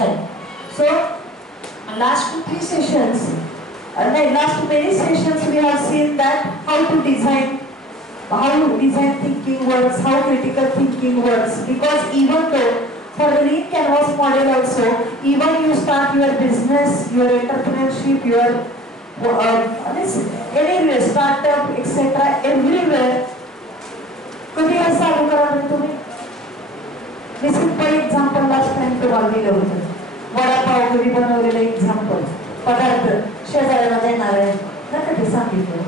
design. So last 2-3 sessions, last many sessions we have seen that how design thinking works, how critical thinking works. Because even though for the lean canvas model also, even you start your business, your entrepreneurship, your anywhere, startup, etc. everywhere, कधी हे चालू करा तुम्ही. मी simple example last time तुम्हाला दिलं होतं. वडापाव कधी बनवलेलं एक्झाम्पल, पदार्थ शेजाऱ्याला देणार आहे ना, कधी सांगितलं.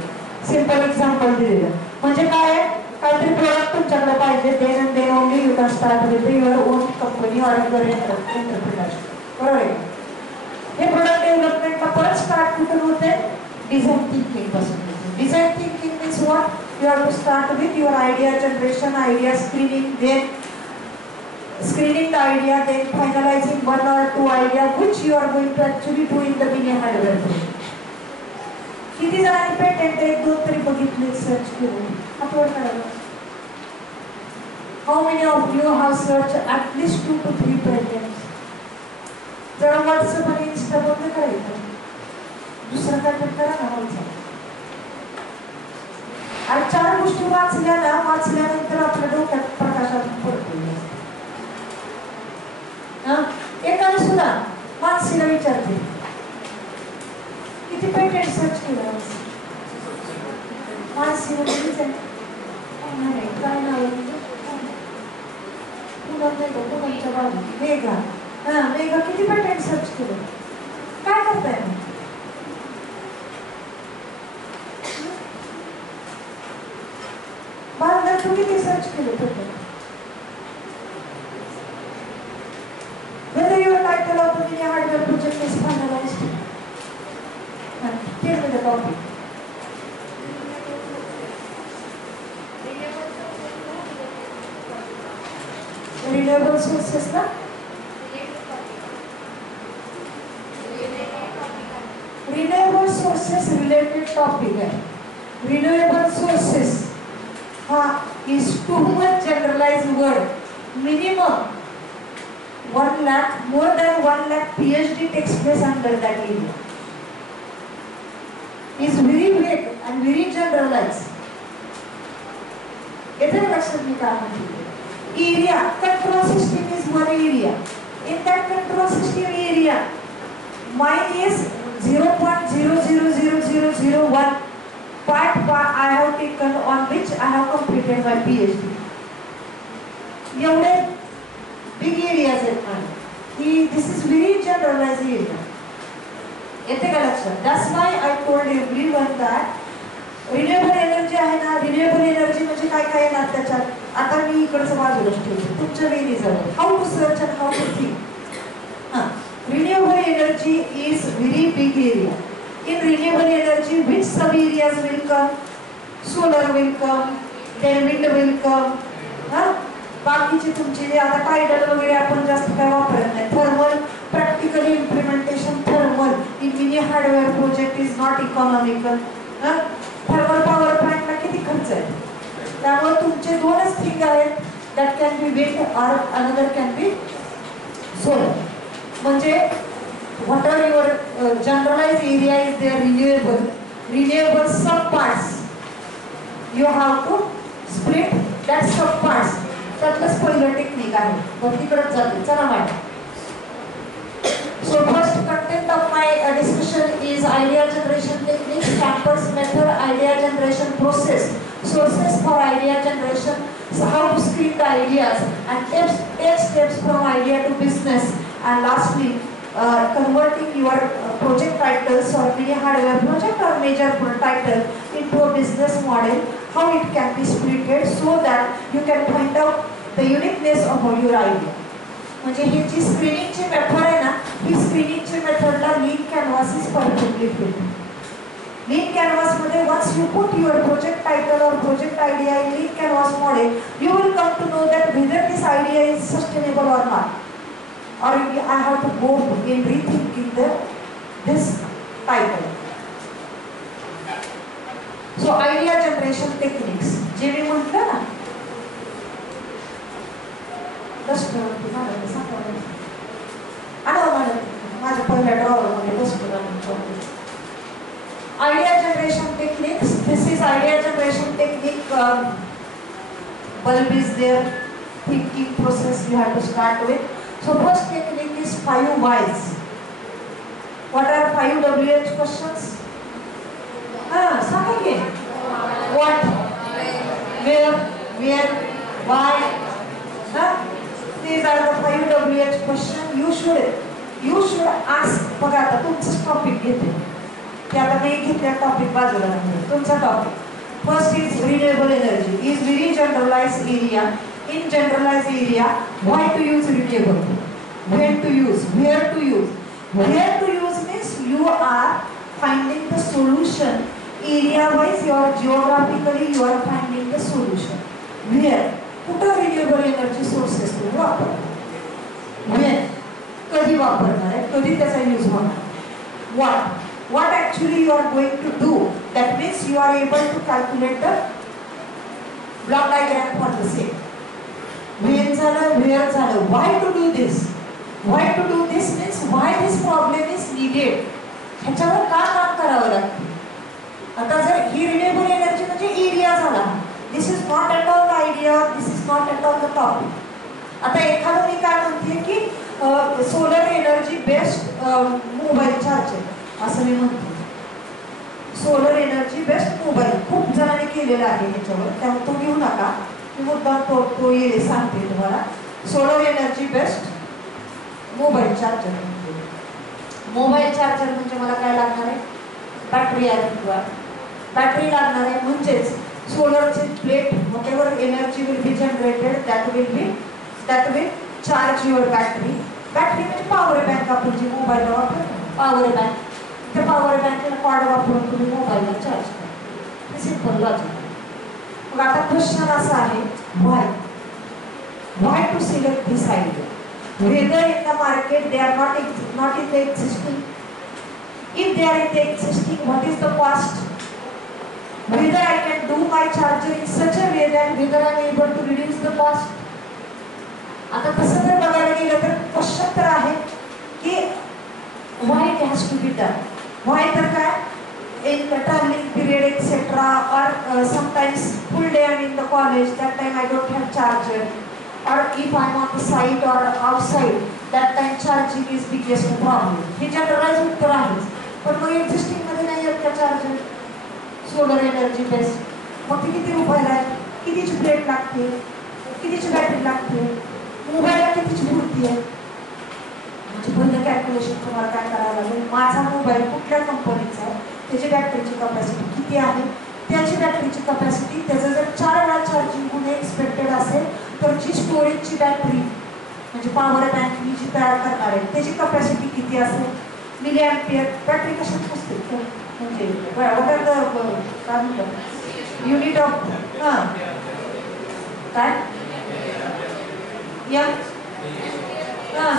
सिंपल एक्झाम्पल दिलेलं. म्हणजे काय आहे, काहीतरी प्रोडक्ट तुमच्याकडे पाहिजे, then then only you can start with your own company or your entrepreneurship. बरोबर आहे. हे प्रोडक्ट डेव्हलपमेंटला परत स्टार्ट कुठून होते, डिझाईन थिंकिंग पासून. Design thinking means what, you have to start with your idea generation, idea screening, then screening the idea, then finalizing 1 or 2 idea which you are going to actually do in the mini hardware project. किती जणांनी patent 1-2 तरी बघितले, search केले, upload करायला. How many of you have searched at least 2 to 3 patents? जरा WhatsApp आणि Insta बंद करायचं, दुसरं काय करा ना. व्हायचं आणि 4 गोष्टी वाचल्यानंतर आपल्या डोक्यात प्रकाशात पडतो. एकाने सुद्धा मानसीला विचारते किती पेटेंट सर्च केलं. मानसी म्हणजे काय नाव पुण्याच्या बाजू मेघा. मेघा किती पेटेंट सर्च केलं, काय करताय मग? तुम्ही ते सर्च केलं होतं. Whether your title of the mini hardware project is finalized. Here with the topic. Renewable sources na? Renewable sources related topic है. Renewable sources is too much generalized word. Minimum 1 lakh, more than 1 lakh PhD takes place under that area. Is very vague and very generalized. इधर लक्षात मी काय म्हणते, area control system is one area. In that control system area, mine is 0.000001 part I have taken on which I have completed my PhD. एवढे big areas आहेत माझे. This is very generalized area. येते का लक्षात? That's why I told everyone that renewable energy आहे ना, renewable energy म्हणजे काय काय येणार त्याच्यात. आता मी इकडचं बाजूलाच ठेवते, तुमच्या वेळी जाऊ. How to search and how to think. Renewable energy is very big area. In renewable energy, which sub areas will come? Solar will come, then wind will come. बाकीचे तुमचे जे आता टायडल वगैरे आपण जास्त काय वापरत नाही. Thermal, practically implementation thermal in mini hardware project is not economical. Thermal power प्लांटला किती खर्च आहे? त्यामुळे तुमचे 2च थिंग आहेत, that can be wind or another can be solar. म्हणजे whatever your generalized area is there, renewable sub parts, you have to split that sub parts. त्यातलंच पहिलं टेक्निक आहे, पण तिकडच जाते. चला madam. So first content of my discussion is idea generation techniques, campus method, idea generation process, sources for idea generation, so how to screen the ideas, and 10 steps from idea to business, and lastly converting your project titles or mini hardware project or major title into a business model, how it can be splitted so that you can find out the uniqueness of your idea. म्हणजे ही जी स्क्रीनिंगची method आहे ना, ही स्क्रीनिंगची मेथडला lean canvas is perfectly fit. Lean canvas मध्ये once you put your project title or project idea in lean canvas model, you will come to know that whether this idea is sustainable or not, or I have to go in rethinking this title. So idea generation techniques, जे मी म्हटलं ना, आणि माझ्या पहिल्या ड्रॉवरमध्ये बसतो. Idea generation techniques. This is idea generation technique. Bulb is there. Thinking process you have to start with. So first technique is 5 whys. What are 5 WH questions? Some again. What? Where? Why? These are the 5 WH questions. You should ask. बघा आता तुमचं topic घेते. ते आता मी घेतल्या topic बाजूला नाही. तुमचा topic. First is renewable energy. Is very generalized area. In generalized area, why to use renewable? When to use? Where to use? Where to use means you are finding the solution. Area-wise, you are geographically you are finding the solution. Where? कुठं renewable energy sources तुम्ही वापरता? When? कधी वापरणार आहे? कधी त्याचा use होणार? What? What actually you are going to do? That means you are able to calculate the block diagram for the same. When झालं, where झालं, why to do this? Why to do this means why this problem is needed. ह्याच्यावर का काम करावं लागतं? आता जर ही renewable energy म्हणजे एरिया झाला. This is not at all the idea. This is not at all the topic. आता एखादं मी काय म्हणते की solar energy based mobile charger असं मी म्हणतो. सोलर एनर्जी बेस्ट मोबाईल खूप जणांनी केलेला आहे ह्याच्यावर, त्यामुळे तो घेऊ नका. मी मुद्दाम तो येईल सांगते तुम्हाला. Solar energy best mobile charger. Mobile charger म्हणजे मला काय लागणार आहे? बॅटरी आहे. बॅटरी लागणार आहे म्हणजेच सोलरची plate whatever energy will be generated that will charge your battery. Battery म्हणजे पॉवर बँक. आपण जी मोबाईलला वापरतो पॉवर बँक. त्या पॉवर बँकला कॉर्ड वापरून तुम्ही मोबाईलला चार्ज करा. हे सिंपल लॉजिक. मग आता क्वेश्चन असा आहे why to select this idea? Whether in the market they are not in the existing. If they are in the existing, what is the cost? Whether I can do my charger in such a way that whether I am able to reduce the cost. आता तसं जर बघायला गेलं तर question तर आहे की why it has to be done. Why तर काय? In the traveling period etc. or sometimes full day I am in the college, that time I don't have charger. Or if I am on the site or outside, that time charging is biggest problem. हे generalise उत्तर आहेच. पण मग existing मध्ये नाही येत का charger? Solar energy based. मग ती किती रुपयाला आहे? कितीची प्लेट लागते? कितीची बॅटरी लागते? मोबाईलला कितीची पुरती आहे? म्हणजे पहिलं कॅल्क्युलेशन तुम्हाला काय करावं लागेल. माझा मोबाईल कुठल्या कंपनीचा आहे, त्याची बॅटरीची कपॅसिटी किती आहे, त्याची बॅटरीची कपॅसिटी, त्याचं जर 4 वेळा चार्जिंग होणे एक्सपेक्टेड असेल तर जी स्टोरेजची बॅटरी म्हणजे पॉवर बँक मी जी तयार करणार आहे त्याची कपॅसिटी किती असेल. Milli ampere. बॅटरी कशात असते म्हणजे काय म्हणतात युनिट ऑफ काय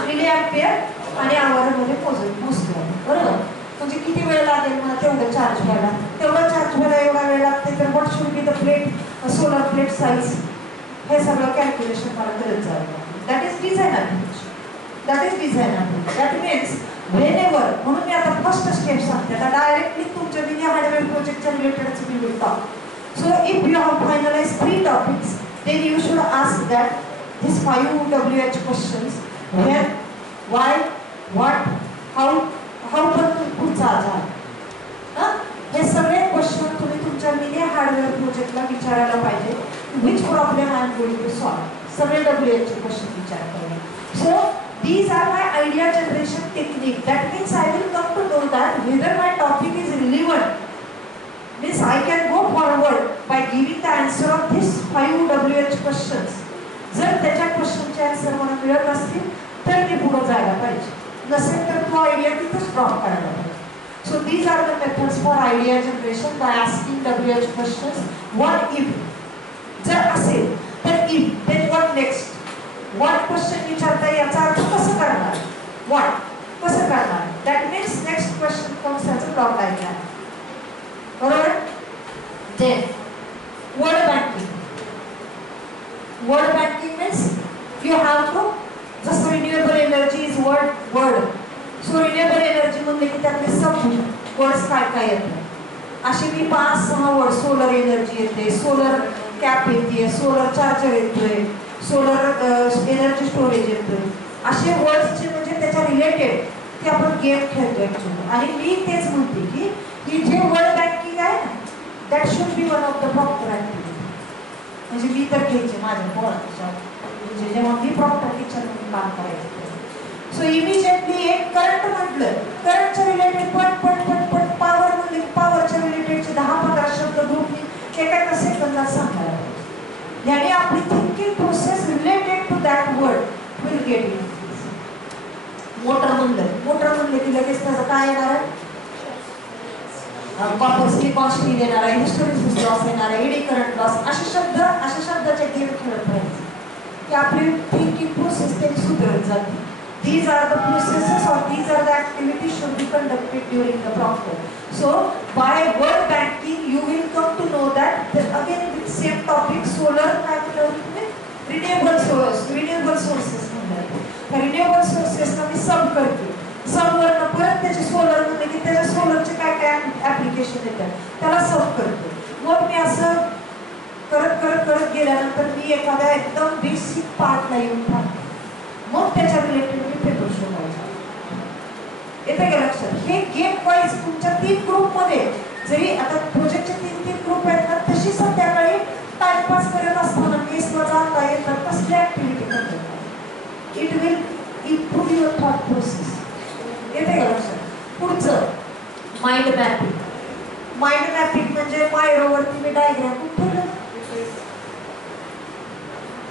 मिली एम्पियर आणि आवारामध्ये मोजतो. बरोबर. म्हणजे किती वेळ लागेल मला तेवढं चार्ज व्हायला. तेवढं चार्ज व्हायला एवढा वेळ लागते तर what should be the plate solar plate size. हे सगळं कॅल्क्युलेशन मला करत जावं. That is design approach. That means whenever. म्हणून मी आता फर्स्ट स्टेप सांगते. आता डायरेक्टली तुमच्या मिनी हार्डवेअर प्रोजेक्टच्या रिलेटेडच मी will talk. So if you have finalize 3 topics then you should ask that these 5 WH questions. When, why, what, how पुढचा आधार. हे सगळे क्वेश्चन तुम्ही तुमच्या मिनी हार्डवेअर प्रोजेक्टला विचारायला पाहिजे. Which problem I am going to solve. सगळे WH चे क्वेश्चन विचार करा. So these are my idea generation technique. That means I will come to know that whether my topic is relevant. Means I can go forward by giving the answer of these 5 WH questions. जर त्याच्या क्वेश्चनचे answer मला मिळत असतील तर मी पुढे जायला पाहिजे. नसेल तर तो आयडिया तिथेच ड्रॉप करायला पाहिजे. So these are the methods for idea generation by asking WH questions. What if जर असेल तर if then what next. What question विचारता याचा अर्थ कसं करणार. व्हॉट कसं करणार. That means next question comes as a block diagram. बरोबर. Then word banking. Word banking means you have to जसं renewable energy is word. So renewable energy म्हणले की त्यातले सब वर्ड्स काय काय येतात असे मी 5-6 वर्ड सोलर एनर्जी येते, सोलर कॅप येते, सोलर चार्जर येतोय, सोलर एनर्जी स्टोरेज येतोय, असे वर्ड्सचे म्हणजे त्याच्या रिलेटेड ते आपण गेम खेळतो ऍक्च्युअली. आणि मी तेच म्हणते की ही जे वर्ल्ड बँकिंग आहे ना that should be one of the proper activity. म्हणजे मी तर घ्यायचे माझ्या पोरांच्या म्हणजे जेव्हा मी प्रॉपर टीचर म्हणून काम करायचं. सो इमिजिएटली एक करंट म्हटलं, करंटच्या रिलेटेड पट पट पट पट पॉवर म्हणजे पॉवरच्या रिलेटेडचे 10-15 शब्द ग्रुपनी एका सेकंदात सांगायला पाहिजे. याने आपली thinking process related to that word will get in. Motor म्हणलं की लगेच त्याचं काय येणार आहे, कॉपर स्लिपॉन्सिटी देणार आहे, हिस्टोरिसिस लॉस येणार आहे, एडी करंट लॉस, असे शब्दाचे गेम खेळत राहायचे की आपली थिंकिंग प्रोसेस त्यांनी सुधारत जाते. These are the processes or these are the activities should be conducted during the process. So by word banking you will come to know that again with same topic solar renewable sources renewable sources ना मी सब करते, सब वरनं परत त्याचे solar म्हणजे की त्याच्या सोलरचे काय काय ऍप्लिकेशन येतात त्याला सब करते. मग मी असं करत करत करत गेल्यानंतर मी एखाद्या एकदम बेसिक पार्टला येऊन थांबते. मग त्याच्या रिलेटेड मी पेपर शोधायचा. येते का लक्षात? हे गेम वाईज तुमच्या 3 ग्रुपमध्ये जरी आता प्रोजेक्टचे 3 ग्रुप आहेत ना तशी संध्याकाळी टाइमपास करत असताना मेसला जाता येतात कसली ऍक्टिव्हिटी करतात. It will improve your thought process. येते का लक्षात? पुढचं माइंड मॅपिंग. माइंड मॅपिंग म्हणजे मायरोवरती मी डायग्राम ठेवलं,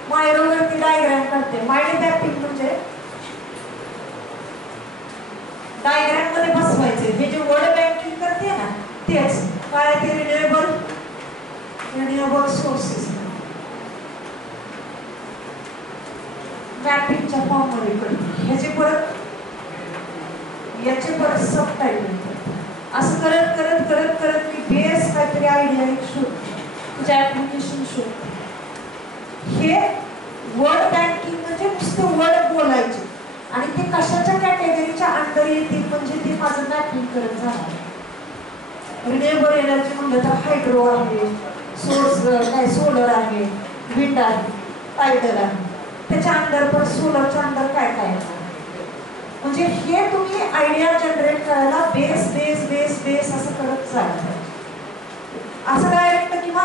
मायरोवरती डायग्राम करते. माइंड मॅपिंग म्हणजे डायग्राम मध्ये बसवायचे. हे जे वर्ड बँकिंग करते ना तेच काय ते रिन्युएबल सोर्सेस मॅपिंगच्या फॉर्म मध्ये करते. याचे परत सब टायटल असं करत करत करत करत मी बेस काहीतरी आयडिया शोधते, तुझ्या ऍप्लिकेशन शोधते. हे वर्ड बँकिंग म्हणजे नुसतं वर्ड बोलायचे आणि ते कशाच्या कॅटेगरीच्या अंडर येतील म्हणजे ते माझं मॅपिंग करत जाणार. रिन्युएबल एनर्जी म्हणलं तर हायड्रो आहे, सोलर आहे, विंड आहे, टायडल आहे, त्याच्या अंडर पण सोलरच्या अंडर काय काय म्हणजे हे तुम्ही आयडिया जनरेट करायला बेस बेस बेस बेस असं करत जायचं. असं डायरेक्ट किंवा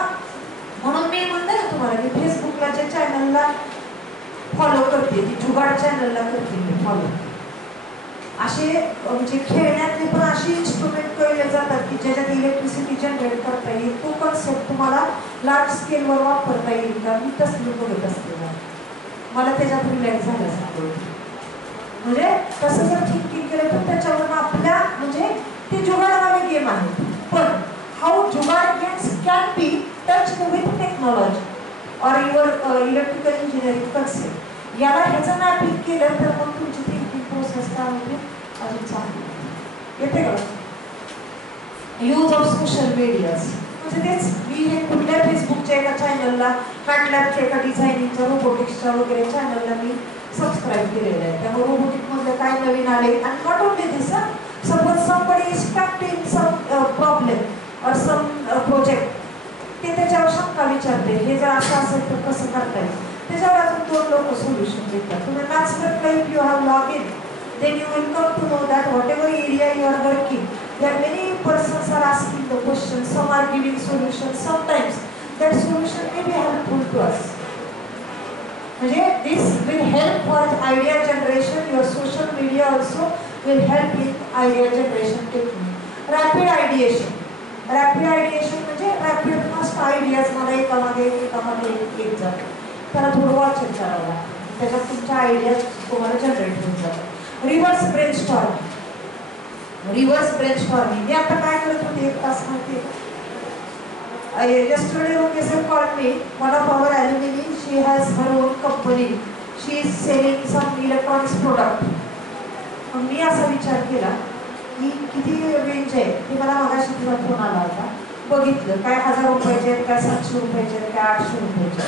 म्हणून मी म्हणते ना तुम्हाला की फेसबुकला जे चॅनलला फॉलो करते ती जुगाड चॅनलला करते मी फॉलो. असे म्हणजे खेळण्यातले पण अशी इन्स्ट्रुमेंट कळले जातात की ज्याच्यात इलेक्ट्रिसिटी जनरेट करता येईल. तो कन्सेप्ट तुम्हाला लार्ज स्केलवर वापरता येईल का मी तसं बघत असते. मला त्याच्यात रिलॅक्स झालं म्हणजे तसं जर थिंकिंग केलं तर त्याच्यावर आपल्या म्हणजे ते जुगाडवाले गेम आहेत. पण how jugaad games can be touched with technology और युअर इलेक्ट्रिकल इंजिनिअरिंग कन्सेप्ट याला ह्याचं मॅपिंग केलं तर मग तुमची थिंकिंग प्रोसेस काय होते अजून चांगली येते का. यूज ऑफ सोशल मीडियाज म्हणजे तेच मी हे कुठल्या फेसबुकच्या एका चॅनलला मॅटलॅबच्या एका डिझायनिंगच्या रोबोटिक्सच्या वगैरे चॅनलला मी सबस्क्राईब केलेलं आहे. त्यामुळे रोबोटिकमधलं काय नवीन आले आणि not only this suppose somebody is stuck in some problem or some project ते त्याच्यावर शंका विचारते हे जर असं असेल तर कसं करता येईल त्याच्यावर अजून 2 लोक सोल्युशन देतात. तुम्ही मॅथ्समध्ये if you have log in then you will come to know that whatever area you are working there are many persons are asking the question, some are giving solutions, sometimes that solution may be helpful to us. म्हणजे this will help for idea generation. Your social media also will help in idea generation technique. Rapid ideation म्हणजे rapid fast ideas मला एकामागे एक जातात त्याला थोडं वाचन करावं लागतं त्याच्यात तुमच्या आयडियाज तुम्हाला जनरेट होऊन जातात. रिव्हर्स ब्रेनस्टॉर्मिंग मी आता काय करत होते 1 तास माहिती yesterday Mukesh called me, one of our alumni, she has her own company, she is selling some electronics product. मी असा विचार केला की किती रेंज आहे ते मला मगाशी तुला फोन आला होता बघितलं काय 1000 रुपयाचे आहेत काय 700 रुपयाचे आहेत काय 800 रुपयाचे.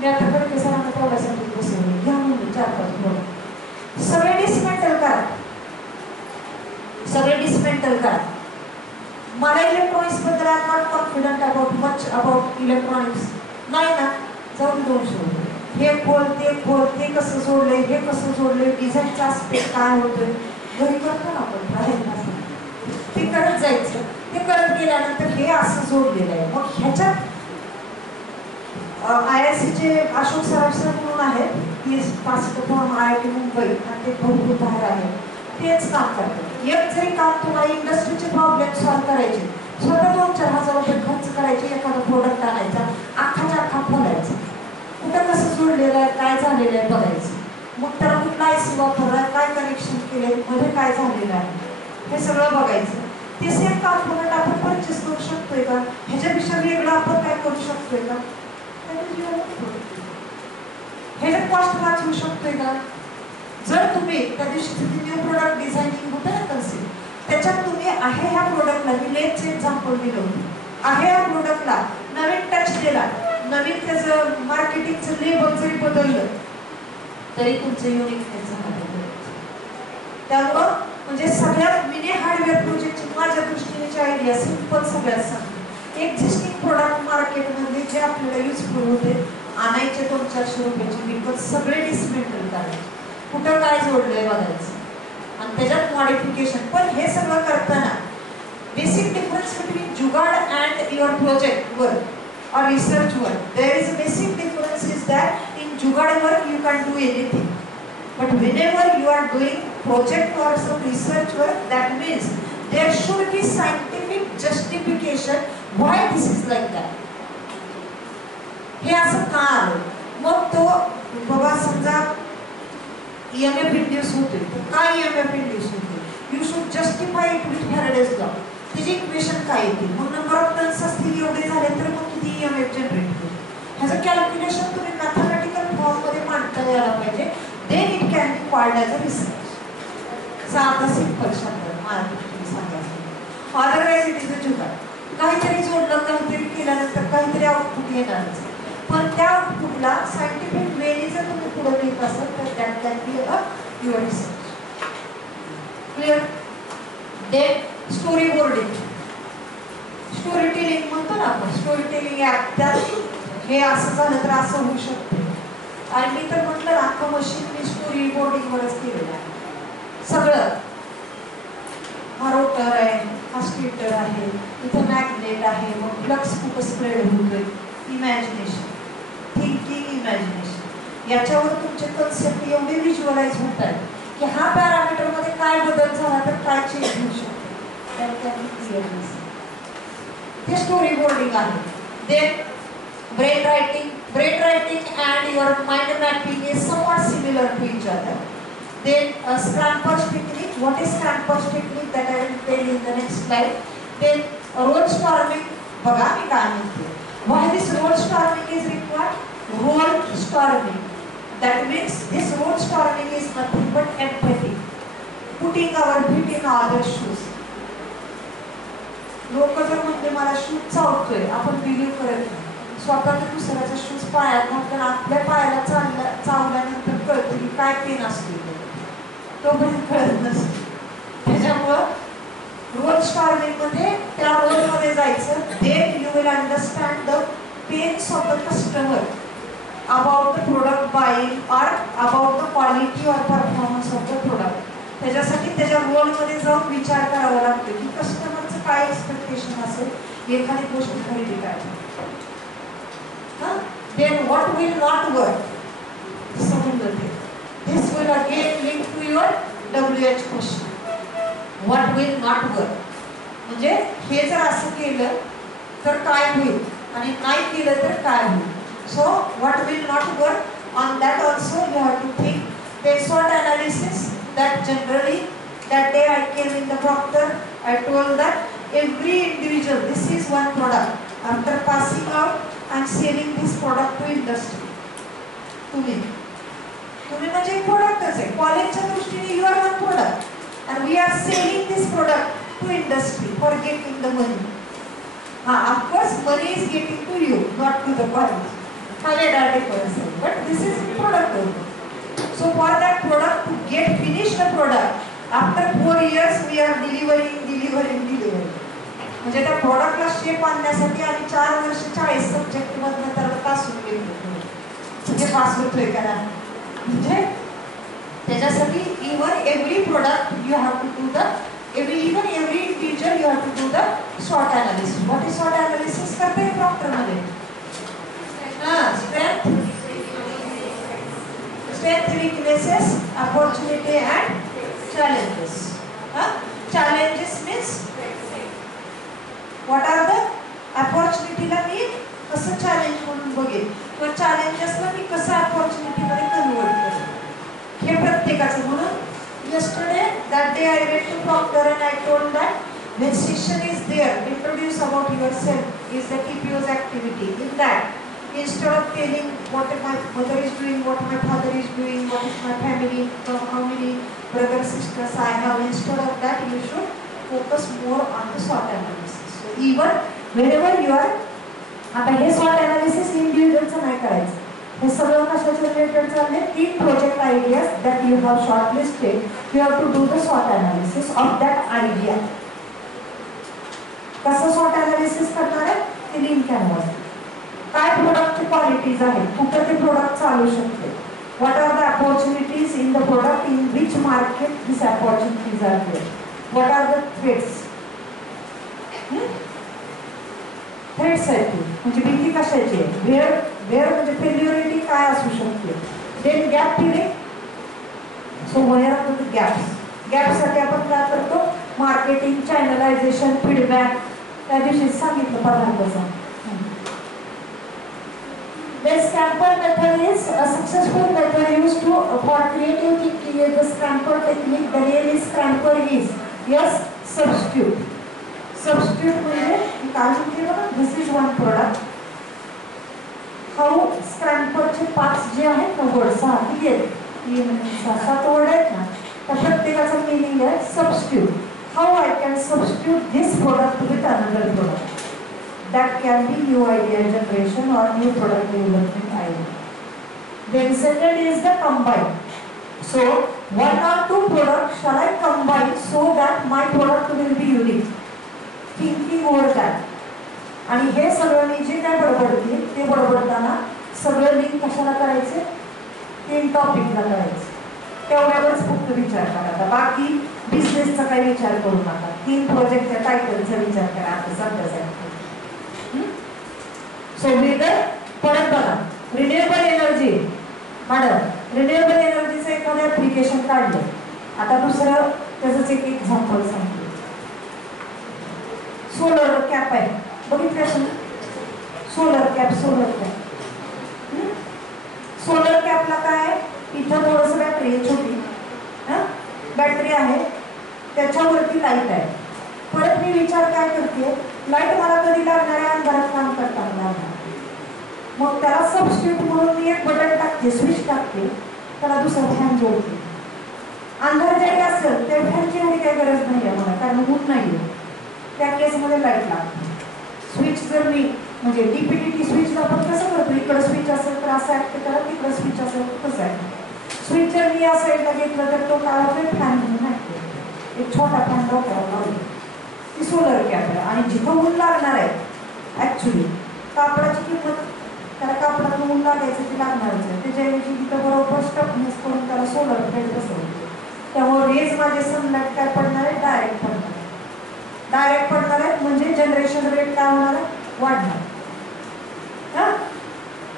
मी आता कडे सरांना तेवढ्यासाठी बसवले घ्या म्हणून 4-5 सगळे डिस्मेंटल करा सगळे डिसमेंटल करा. मला इलेक्ट्रॉनिक्स बद्दल I not confident about much about electronics. नाही ना, जाऊन 200 रुपये. हे खोल ते कसं जोडलंय, हे कसं जोडलंय, डिझाईनचा आस्पेक्ट काय होतोय, घरी करतो ना आपण बाहेर. ते करत जायचं. ते करत गेल्यानंतर हे असं जोडलेलं आहे. मग ह्याच्यात IIScचे अशोक सराफ म्हणून आहेत, ती पास्ट फ्रॉम IIT मुंबई आणि ते बहुत बाहेर आहे, तेच काम करतात. एक जरी काम तुम्हाला इंडस्ट्रीचे प्रॉब्लेम सॉल्व्ह करायचे, स्वतः 2-4 हजार रुपये खर्च करायचे, एखादा प्रोडक्ट आणायचा, अख्खाच्या अख्खा खोलायचा, कुठं कसं जोडलेलं आहे, काय झालेलं आहे बघायचं, मग त्याला कुठला IC वापरला, काय कनेक्शन केले, मध्ये काय झालेलं आहे, हे सगळं बघायचं. ते सेम कॉम्पोनंट आपण परचेस करू शकतोय का, ह्याच्यापेक्षा वेगळं आपण काय करू शकतोय का, ह्याच्यात कॉस्ट वाचवू शकतोय का. जर तुम्ही त्या दिवशी न्यू प्रोडक्ट डिझायनिंग होतं ना कन्सेप्ट, त्याच्यात तुम्ही आहे ह्या प्रोडक्टला, मी लेटचे एक्झाम्पल दिलं होतं, आहे ह्या प्रोडक्टला नवीन टच दिला, नवीन त्याचं मार्केटिंगचं लेबल जरी बदललं तरी तुमचं युनिकनेस झालं. त्यामुळं म्हणजे सगळ्यात मिनी हार्डवेअर प्रोजेक्टची माझ्या दृष्टीने आयडिया सिंपल सगळ्यात सांगते. एक्झिस्टिंग प्रोडक्ट मार्केटमध्ये जे आपल्याला युजफुल होते, आणायचे 200-400 रुपयाचे विकत, सगळे डिसमेंटल करायचे, कुठं काय जोडलंय बघायचं आणि त्याच्यात मॉडिफिकेशन. पण हे सगळं करताना basic difference between jugaad and your project work और research work, there is a basic difference is that in jugaad work you can do anything, but whenever you are doing project or some research work, that means there should be scientific justification why this is like that. हे असं का आलं, मग तो बाबा समजा EMF induce होते, तर काय EMF इंड्यूस होते, you should justify it with Faraday's law, त्याची इक्वेशन काय येते, मग नंबर ऑफ टर्न्स असतील एवढे झाले तर मग किती EMF जनरेट होईल, ह्याचं कॅल्क्युलेशन तुम्ही मॅथमॅटिकल फॉर्ममध्ये मांडता यायला पाहिजे. Then it can be called as a research. साधा सिंपल शब्द सांगायचं. Otherwise it is a जुगाड. काहीतरी जोडलं, काहीतरी केल्यानंतर काहीतरी आउटपुट येणारच. पण त्या आउटपुटला सायंटिफिक वेने जर तुम्ही पुढे नेत असाल तर that can be a your research. Clear? Then story boarding. Story telling म्हणतो ना आपण, स्टोरी टेलिंग ऍप, त्यात हे असं झालं तर असं होऊ शकतं. आणि मी तर म्हटलं अख्खं मशीन मी स्टोरी बोर्डिंगवरच केलेलं आहे सगळं. हा रोटर आहे, हा स्टेटर आहे, इथं मॅग्नेट आहे, मग फ्लक्स कुठं स्प्रेड होतोय, इमॅजिनेशन, थिंकिंग इमॅजिनेशन, याच्यावर तुमचे कन्सेप्ट एवढे व्हिज्युअलाइज होत आहेत की हा पॅरामीटरमध्ये काय बदल झाला तर काय चेंज होऊ शकतो, ते स्टोरी बोर्डिंग आहे. Then brain writing and your mind mapping is somewhat similar to each other. Then Scramper's technique. What is Scramper's technique? That I will tell you in the next slide. Then role storming. बघा मी काय म्हणते. Why this role storming is required? Role storming. That means this role storming is nothing but empathy. Putting our feet in others' shoes. लोक जर म्हणते मला shoes चावतोय, आपण believe करत नाही. स्वतःचा दुसऱ्याचा शूज पायात घातला, आपल्या पायाला चावल्यानंतर कळतं की काय पेन असते, तोपर्यंत कळत नसते. त्याच्यामुळं रोल स्टॉर्मिंग मध्ये त्या रोलमध्ये जायचं. Then you will understand the pains of the customer about the product buying or about the quality or performance of the product. त्याच्यासाठी त्याच्या रोलमध्ये जाऊन विचार करावा लागतो की कस्टमरचं काय एक्सपेक्टेशन असेल एखादी गोष्ट खरेदी करायची. Then what will not work? This will again link to your WH question. What will not work? म्हणजे हे जर असं केलं तर काय होईल आणि नाही केलं तर काय होईल. So what will not work? On that also you have to think. Then SWOT analysis. That generally that day I came in the Proctor, I told that every individual, this is one product. After passing out, I am selling this product to industry. तुम्ही म्हणजे एक प्रोडक्टच आहे. कॉलेजच्या दृष्टीने you are one product and we are selling this product to industry for getting the money. Of course money is getting to you, not to the college. हा वेगळा difference आहे. But this is a product. So for that product to get finish the product, after 4 years we are are delivering. म्हणजे त्या प्रॉडक्टला shape आणण्यासाठी आम्ही 4 वर्ष 40 subject मधनं त्याला तासून घेतलं. म्हणजे पास होतोय का म्हणजे त्याच्यासाठी even every product you have to do the every individual you have to do the SWOT analysis. What is SWOT analysis करते प्रॉक्टर मध्ये. Strength, weaknesses, opportunity and challenges. Challenges means what are the opportunity ला मी कसं challenge म्हणून बघेन किंवा challenges मी कसं opportunity मध्ये कन्वर्ट करेन हे प्रत्येकाचं. म्हणून yesterday that day I went to Proctor and I told that when session is there, introduce about yourself is the TPO's activity. In that, instead of telling what my mother is doing, what my father is doing, what is my family, how many brothers sisters I have, instead of that you should focus more on the SWOT analysis. So even whenever you are, आता हे SWOT analysis individualचं नाही करायचं. हे सगळं कशाच्या related चालले 3 project ideas that you have shortlisted. You have to do the SWOT analysis of that idea. कसं SWOT analysis करणार आहे ते लीन कॅनव्हास. काय प्रोडक्टची क्वालिटीज आहेत, कुठे ते प्रोडक्ट चालू शकते, what are the opportunities in the product, in which market this opportunities are there, what are the threats. Threats आहेत म्हणजे भीती कशाची आहे, वेअर म्हणजे फेल्युरिटी काय असू शकते. Then gap filling. So where are the गॅपसाठी आपण काय करतो, मार्केटिंग, चॅनलायझेशन, फीडबॅक त्या दिवशी सांगितलं पदार्थाचं. The Scamper method is a successful method used to for creative thinking. The Scamper technique, the name is Scamper is yes substitute. Substitute म्हणजे काय म्हणते बघा, this is one product. How Scamper चे 5 जे आहेत ना वर्ड 6 किती आहेत, 7 वर्ड आहेत ना, त्या प्रत्येकाचा मीनिंग आहे substitute. How I can substitute this product with another product. That can be new idea generation or new product development idea. Then second is the combine. So 1 or 2 products shall I combine so that my product will be unique. Thinking over that. आणि हे सगळं मी जे काय बडबडते ते बडबडताना सगळं link कशाला करायचे, 3 टॉपिकला करायचे. तेवढ्यावरच फक्त विचार करा. बाकी बिझनेसचा काही विचार करू नका. 3 प्रोजेक्टच्या टायटलचा विचार करा आता सध्यासाठी. सो वेदर परत बघा, रिन्युएबल एनर्जी मॅडम, रिन्युएबल एनर्जीचं एखादं ऍप्लिकेशन काढलं. आता दुसरं त्याचंच एक एक्झाम्पल सांगते. सोलर कॅप आहे बघितलं असेल, सोलर कॅप. सोलर कॅपला काय आहे, इथं थोडंसं बॅटरी आहे, छोटी बॅटरी आहे, त्याच्यावरती लाईट आहे. परत मी विचार काय करते, लाईट मला कधी लागणार आहे, अंधारात काम करताना लागणार. मग त्याला सबस्टिट्यूट म्हणून मी एक बटन टाकते, स्विच टाकते, त्याला दुसरा फॅन जोडते. अंधार जरी असेल त्या फॅनची एवढी काही गरज नाही आहे मला, कारण ऊन नाही आहे, त्या केसमध्ये लाईट लागते. स्विच जर मी म्हणजे DPDT स्विचला आपण कसं करतो, इकडं स्विच असेल तर असं ऍक्ट करा, तिकडं स्विच असेल तर कसं आहे. स्विच जर मी या साईडला घेतलं तर तो काय होतोय, फॅन म्हणून ऍक्ट. एक छोटा फॅन डोक्यावर लावतो, ती सोलर कॅप आहे. आणि जिथं ऊन लागणार आहे ऍक्च्युली कापडाची किंमत, त्याला कापडातून ऊन लागायचं ते लागणारच आहे, त्याच्याऐवजी तिथं बरोबर स्टफनेस करून त्याला सोलर प्लेट बसवतो. त्यामुळे रेज माझे सनलाईट काय पडणार आहे, डायरेक्ट पडणार आहेत. म्हणजे जनरेशन रेट काय होणार आहे, वाढणार.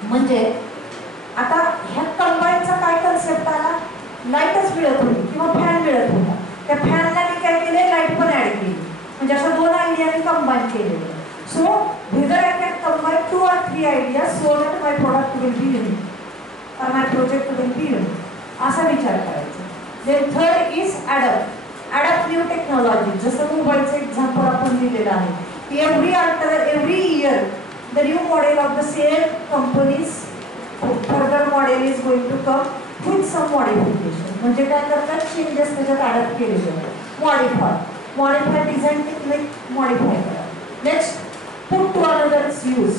म्हणजे आता ह्या कंबाईनचा काय कन्सेप्ट आला, लाईटच मिळत होती किंवा फॅन मिळत होता, त्या फॅनला मी काय केले, लाईट पण ऍड केली. म्हणजे अशा 2 आयडिया मी कंबाईन केलेले. So whether I can combine 2 or 3 ideas so that my product will be unique or my project will be unique. असा विचार करायचा. Then third is adapt new technology. जसं मोबाईलचं एक्झाम्पल आपण दिलेलं आहे. Every year the new model of the same companies further model is going to come with some modification. म्हणजे काय करतात, चेंजेस त्याच्यात ॲडप्ट केलेले आहेत. मॉडिफाय डिझाईन टेक्निक मॉडिफाय करा. Next, put to another's use.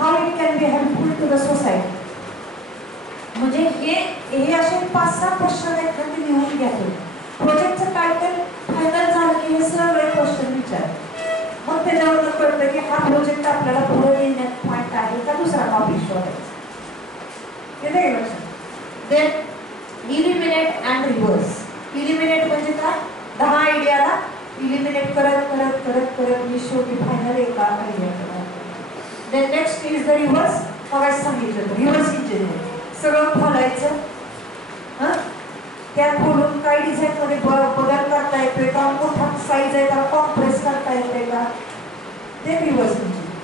How it can be helpful to the society. म्हणजे हे असे 5-6 क्वेश्चन आहेत ना, ते लिहून घ्या. प्रोजेक्टचं टायटल पडतं की हा प्रोजेक्ट आपल्याला पुढे येण्यात पॉईंट आहे का दुसरा टॉपिक शोधायचा. येते का लक्षात? Then eliminate and reverse. Eliminate म्हणजे काय? 10 आयडियाला इलिमिनेट करत करत करत करत मी शेवटी फायनल एका आयडियाकडे. Then next is the reverse. मगाशी सांगितलं रिव्हर्स इंजिनिअरिंग. सगळं खोलायचं, त्यात बोलून काय डिझाईन मध्ये बदल करता येतोय का, मोठा साईज आहे का, कॉम्प्रेस करता येते का, ते रिव्हर्स इंजिनिअरिंग.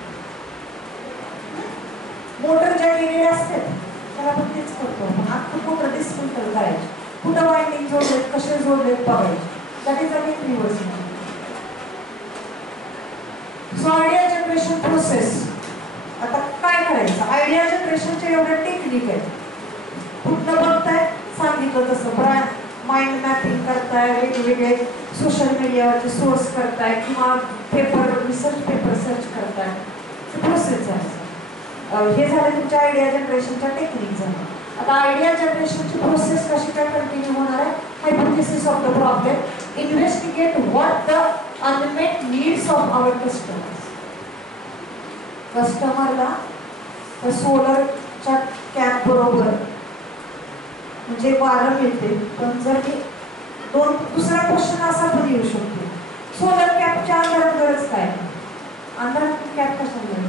मोटर ज्या गेलेल्या असतात त्याला आपण तेच करतो. आता मोटर डिस्मेंटल करायची, कुठं वाइंडिंग जोडलेत, कसे जोडलेत बघायचे. That is again reverse engineering. So idea generation process. आता काय करायचं? आयडिया जनरेशनचे एवढे टेक्निक आहेत. कुठलं बघताय सांगितलं तसं ब्रँड माइंड मॅपिंग करताय, वेगवेगळे सोशल मीडियावरचे सोर्स करताय किंवा पेपर रिसर्च पेपर सर्च करताय. प्रोसेस आहे. हे झालं तुमच्या आयडिया जनरेशनच्या टेक्निक झालं. आता आयडिया जनरेशनची प्रोसेस कशी काय कंटिन्यू होणार आहे? Hypothesis of the problem, investigate what the unmet needs of our customers. कस्टमरला त्या सोलरच्या कॅप बरोबर म्हणजे वारं मिळते, पण जर मी दुसरा क्वेश्चन असा पण येऊ शकतो, सोलर कॅपच्या अंधारात गरज काय? अंधारात कॅप कशाला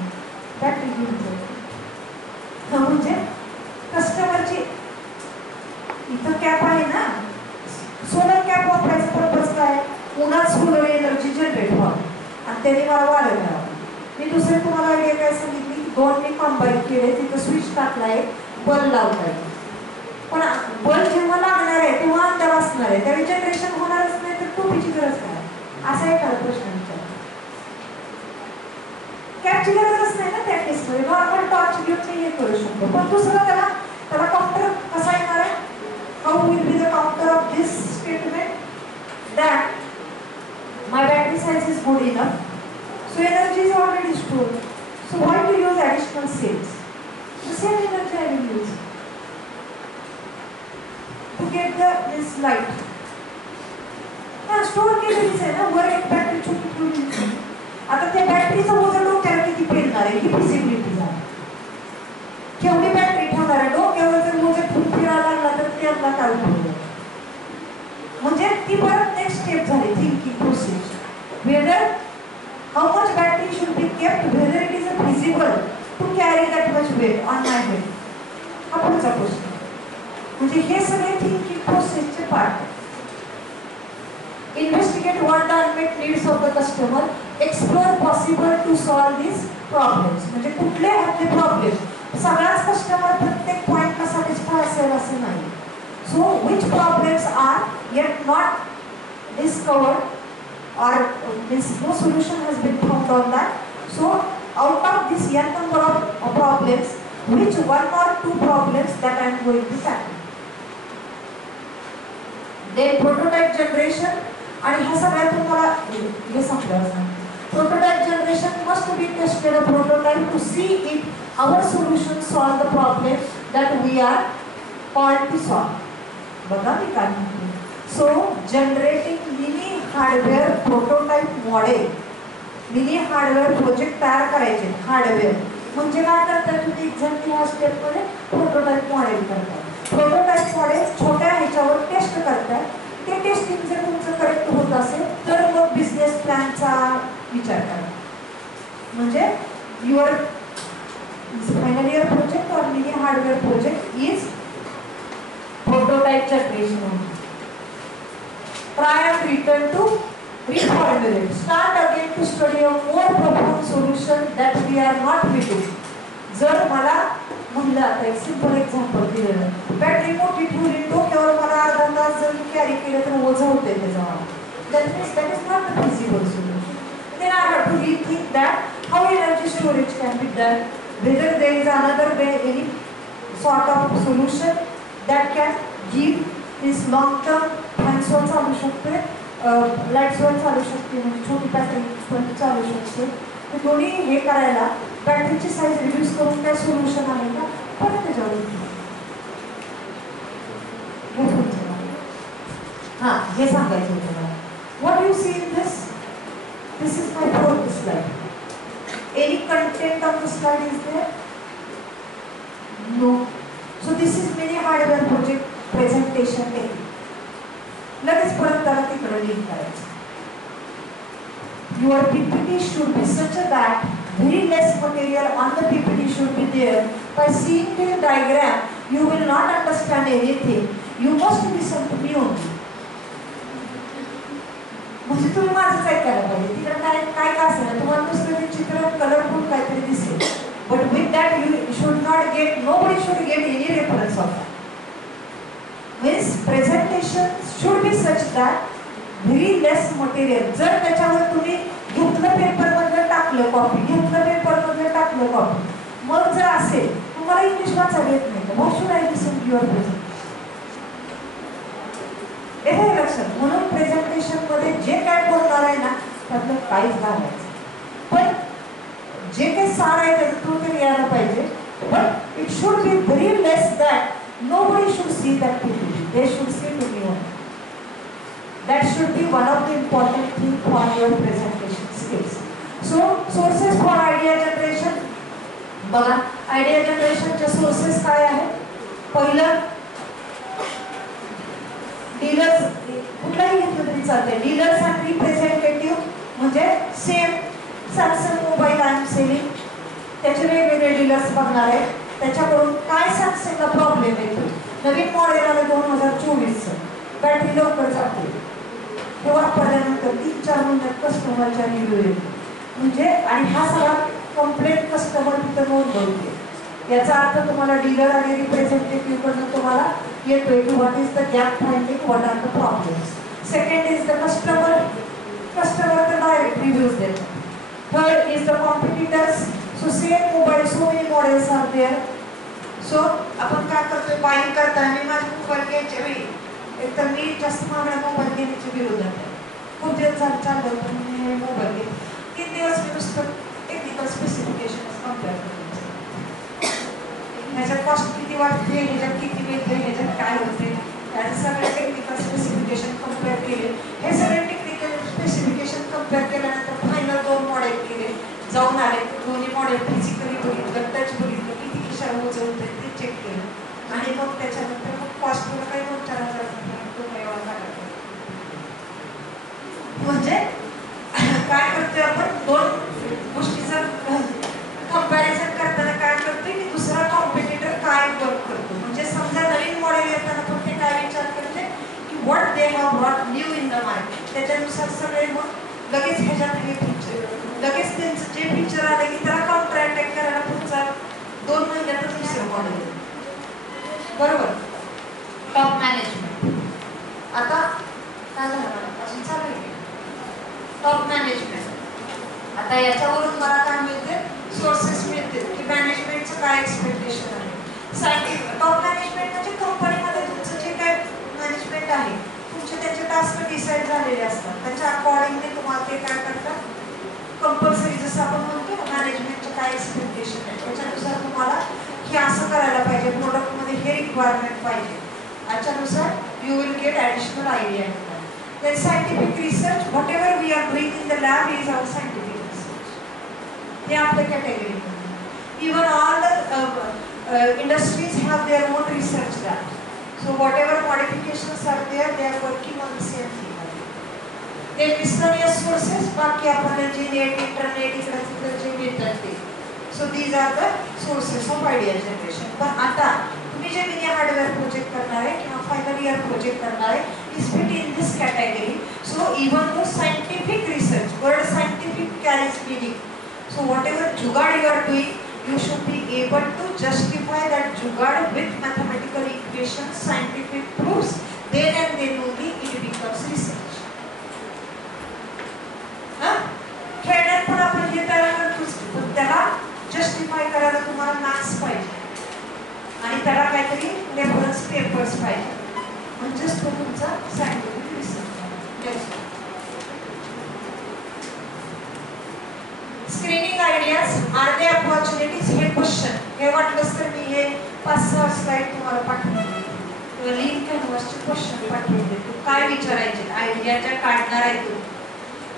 बॅटरी घेऊन जाते. म्हणजे कस्टमरची इथं कॅप आहे ना, सोलर कॅप वापरायचा पर्पज काय? उन्हात सोलर एनर्जी जनरेट व्हावी आणि त्याने मला वारं मिळावं. मी दुसरे तुम्हाला आयडिया काय सांगितली? 2 मी कंबाईन केले, तिथं स्विच टाकलाय, बल्ब लावलाय. पण बल्ब जेव्हा लागणार आहे तेव्हा अंधार असणार आहे, त्यावेळी जनरेशन होणारच नाही, तर टोपीची गरज काय? असा एखादा प्रश्न विचार. कॅपची गरजच नाही ना त्या केसमध्ये. नॉर्मल टॉर्च घेऊन मी हे करू शकतो. पण दुसरा त्याला काउंटर कसा येणार आहे? How will be the counter of this statement? That my battery size is good enough, so energy is already stored, so why to use additional cells? The same energy I will use to get this light. Store केलेलीच आहे ना, वर एक battery छोटी ठेवली. आता त्या बॅटरीचं वजन डोक्याला किती पेलणार आहे ही फिजिबिलिटी झाली. केवढी बॅटरी ठेवणार आहे? डोक्यावर जर वजन फिरायला लागला तर त्याला काय उपयोग? म्हणजे ती परत नेक्स्ट स्टेप झाली thinking process. Whether how much battery should be kept, whether it is feasible to carry that much weight on my head. हा पुढचा प्रश्न. म्हणजे हे सगळे थिंकिंग प्रोसेसचे part. Investigate what the unmet needs of the customer, explore possible to solve these problems. म्हणजे कुठले आहेत ते प्रॉब्लेम? सगळ्याच कस्टमर प्रत्येक पॉइंटला सॅटिस्फाय असेल असं नाही. So which problems are yet not discovered or no solution has been found on that? So out of this n number of problems, which 1 or 2 problems that I am going to tackle? Then prototype generation. आणि ह्या सगळ्यात तुम्हाला हे समजायचं, prototype generation must be tested a prototype to see if our solution solve the problem that we are called to solve. बघा मी काय म्हणते. So generating mini hardware prototype model. Mini hardware project तयार करायचे. हार्डवेअर म्हणजे काय करतात तुम्ही? Exactly ह्या स्टेपमध्ये प्रोटोटाइप मॉडेल करतात. प्रोटोटाइप मॉडेल छोट्या ह्याच्यावर टेस्ट करतात. ते टेस्टिंग जर तुमचं करेक्ट होत असेल तर मग बिझनेस प्लॅनचा विचार करा. म्हणजे युअर फायनल इयर प्रोजेक्ट और mini hardware project is prototype generation. Try and return to reformulate. Start again to study a more profound solution that we are not meeting. जर मला म्हणलं, आता एक सिंपल एक्झाम्पल दिलेलं, बॅटरी मोठी ठेवली डोक्यावर, मला अर्धा तास जर कॅरी केलं तर ओझं होते त्याच्यावर. That is not the feasible solution. Then I have to rethink that how energy storage can be done, whether there is another way, any sort of solution that can give this long term fans वर चालू शकते, lights वर चालू शकते, म्हणजे छोटी battery पण चालू शकते. ते दोन्ही हे करायला बॅटरीची साईज रिड्यूस करून काय सोल्युशन आहे का परत त्याच्यावर. हां, हे सांगायचं होतं मला. What you see in this is my fourth slide. Any content on the slide is there? No. So this is mini hardware project presentation technique. लगेच परत त्याला तिकडे लिंक करायचं. Your PPT should be such that very less material on the PPT should be there. By seeing the diagram, you will not understand anything. You must listen to me only. म्हणजे तुम्ही माझंच ऐकायला पाहिजे. तिकडे काय काय असेल तुम्हाला दुसरं ते चित्र कलरफुल काहीतरी दिसेल. But with that you should not get, nobody should get any reference of that. Means presentation should be such that very less material. जर त्याच्यावर तुम्ही घेतलं पेपर मधलं टाकलं कॉपी, घेतलं पेपर मधलं टाकलं कॉपी, मग जर असेल तुम्हाला इंग्लिश वाचायला येत नाही तर what should I listen to your presentation? हे लक्षात. म्हणून प्रेझेंटेशन मध्ये जे काय बोलणार आहे ना त्यातलं काहीच घालायचं. पण जे काही सार आहे त्याचं तो तरी यायला पाहिजे. But it should be very less that nobody should see that PPT. They should see to me only. That should be one of the important things for your presentation skills. So sources for idea generation. बघा idea जनरेशनचे sources काय आहे? पहिलं dealers, कुठलाही घेतलं तरी चालतंय. Dealers and representative म्हणजे same Samsung mobile I am selling, त्याचे वेगवेगळे डीलर्स बघणार आहेत. त्याच्याकडून काय सॅमसंगला प्रॉब्लेम येतो, नवीन मॉडेल आलं 2024चं, बॅटरी लवकर जाते, हे वापरल्यानंतर 3-4 महिन्यात कस्टमरच्या रिव्ह्यू येतो. म्हणजे आणि हा सगळा कंप्लेंट कस्टमर तिथं नोंदवते. याचा अर्थ तुम्हाला डीलर आणि रिप्रेझेंटेटिव्ह कडून तुम्हाला येतोय की what is the gap finding, what are the problems. Second is the customer तर डायरेक्ट रिव्ह्यूज देतात. Third is the competitors. So same mobile, so many models are there. So आपण काय करतोय, बाईंग करताना मी माझे मोबाईल घ्यायच्या वेळी एक तर मी जास्त महागडा मोबाईल घेण्याच्या विरोधात आहे. खूप दिवस चाललं होतं मी मोबाईल घेते. 3 दिवस मी नुसतं टेक्निकल स्पेसिफिकेशन कम्पेअर करते. ह्याच्यात कॉस्ट किती वाटते, ह्याच्यात किती मिळते, ह्याच्यात काय होते, त्याचे सगळे टेक्निकल स्पेसिफिकेशन कम्पेअर केले. हे सगळे टेक्निकल स्पेसिफिकेशन कम्पेअर केल्यानंतर फायनल 2 मॉडेल केले, जाऊन आले, दोन्ही मॉडेल फिजिकली बघितलं, टच बघितलं, किती खिशाला उचलते ते चेक केलं आणि मग त्याच्यानंतर मग कॉस्ट तुला काही 2-4 हजार म्हणजे काय करतोय आपण, 2 गोष्टीचं कंपॅरिझन करताना काय करतोय की दुसरा कॉम्पिटिटर काय वर्क करतो. म्हणजे समजा नवीन मॉडेल येताना पण ते काय विचार करते की what they have brought new in the market, त्याच्यानुसार सगळे मग लगेच ह्याच्यात हे फीचर, लगेच त्यांचं जे फीचर आलं की त्याला काउंटर अटॅक करायला पुढचा 2 महिन्यातच दुसरं मॉडेल येतं. बरोबर. टॉप मॅनेजमेंट आता काय झालं अजून चालू आहे. टॉप मॅनेजमेंट आता याच्यावरून मला काय मिळते, सोर्सेस मिळते की मॅनेजमेंटचं काय एक्सपेक्टेशन आहे. सायंटिफिक टॉप मॅनेजमेंट म्हणजे कंपनीमध्ये तुमचं जे काय मॅनेजमेंट आहे, तुमचे त्याचे टास्क डिसाईड झालेले असतात, त्याच्या अकॉर्डिंगली तुम्हाला ते काय करतात कंपल्सरी, जसं आपण म्हणतो मॅनेजमेंटचं काय एक्सपेक्टेशन आहे त्याच्यानुसार तुम्हाला हे असं करायला पाहिजे, प्रोडक्टमध्ये हे रिक्वायरमेंट पाहिजे, याच्यानुसार you will get additional idea. Then scientific research, whatever we are doing in the lab is our scientific research. They are the category. Even all the industries have their own research lab. So whatever modifications are there, they are working on the same thing. Then miscellaneous sources, बाकी आपल्याला जे net, internet इकडे तिकडे जे मिळतात ते. So these are the sources of idea generation. पण आता तुम्ही जे मिनी हार्डवेअर प्रोजेक्ट करणार आहे किंवा फायनल इयर प्रोजेक्ट करणार आहे, is fit in this category. So even though scientific research, word scientific carries meaning. So whatever jugad you are doing, you should be able to justify that jugad with mathematical equations, scientific proofs. Then and then only it becomes research. खेळण्यात पण आपण हे तयार करतोच, पण त्याला justify करायला तुम्हाला मॅथ्स पाहिजे आणि त्याला काहीतरी रेफरन्स पेपर्स पाहिजे, म्हणजेच तो तुमचा scientific research. Screening ideas, are they opportunities, हे क्वेश्चन हे वाटलंच तर मी हे 5-6 स्लाइड तुम्हाला पाठवून किंवा लिंक कॅनव्हासचे क्वेश्चन पाठवून देतो. काय विचारायचे आयडिया ज्या काढणार आहे तू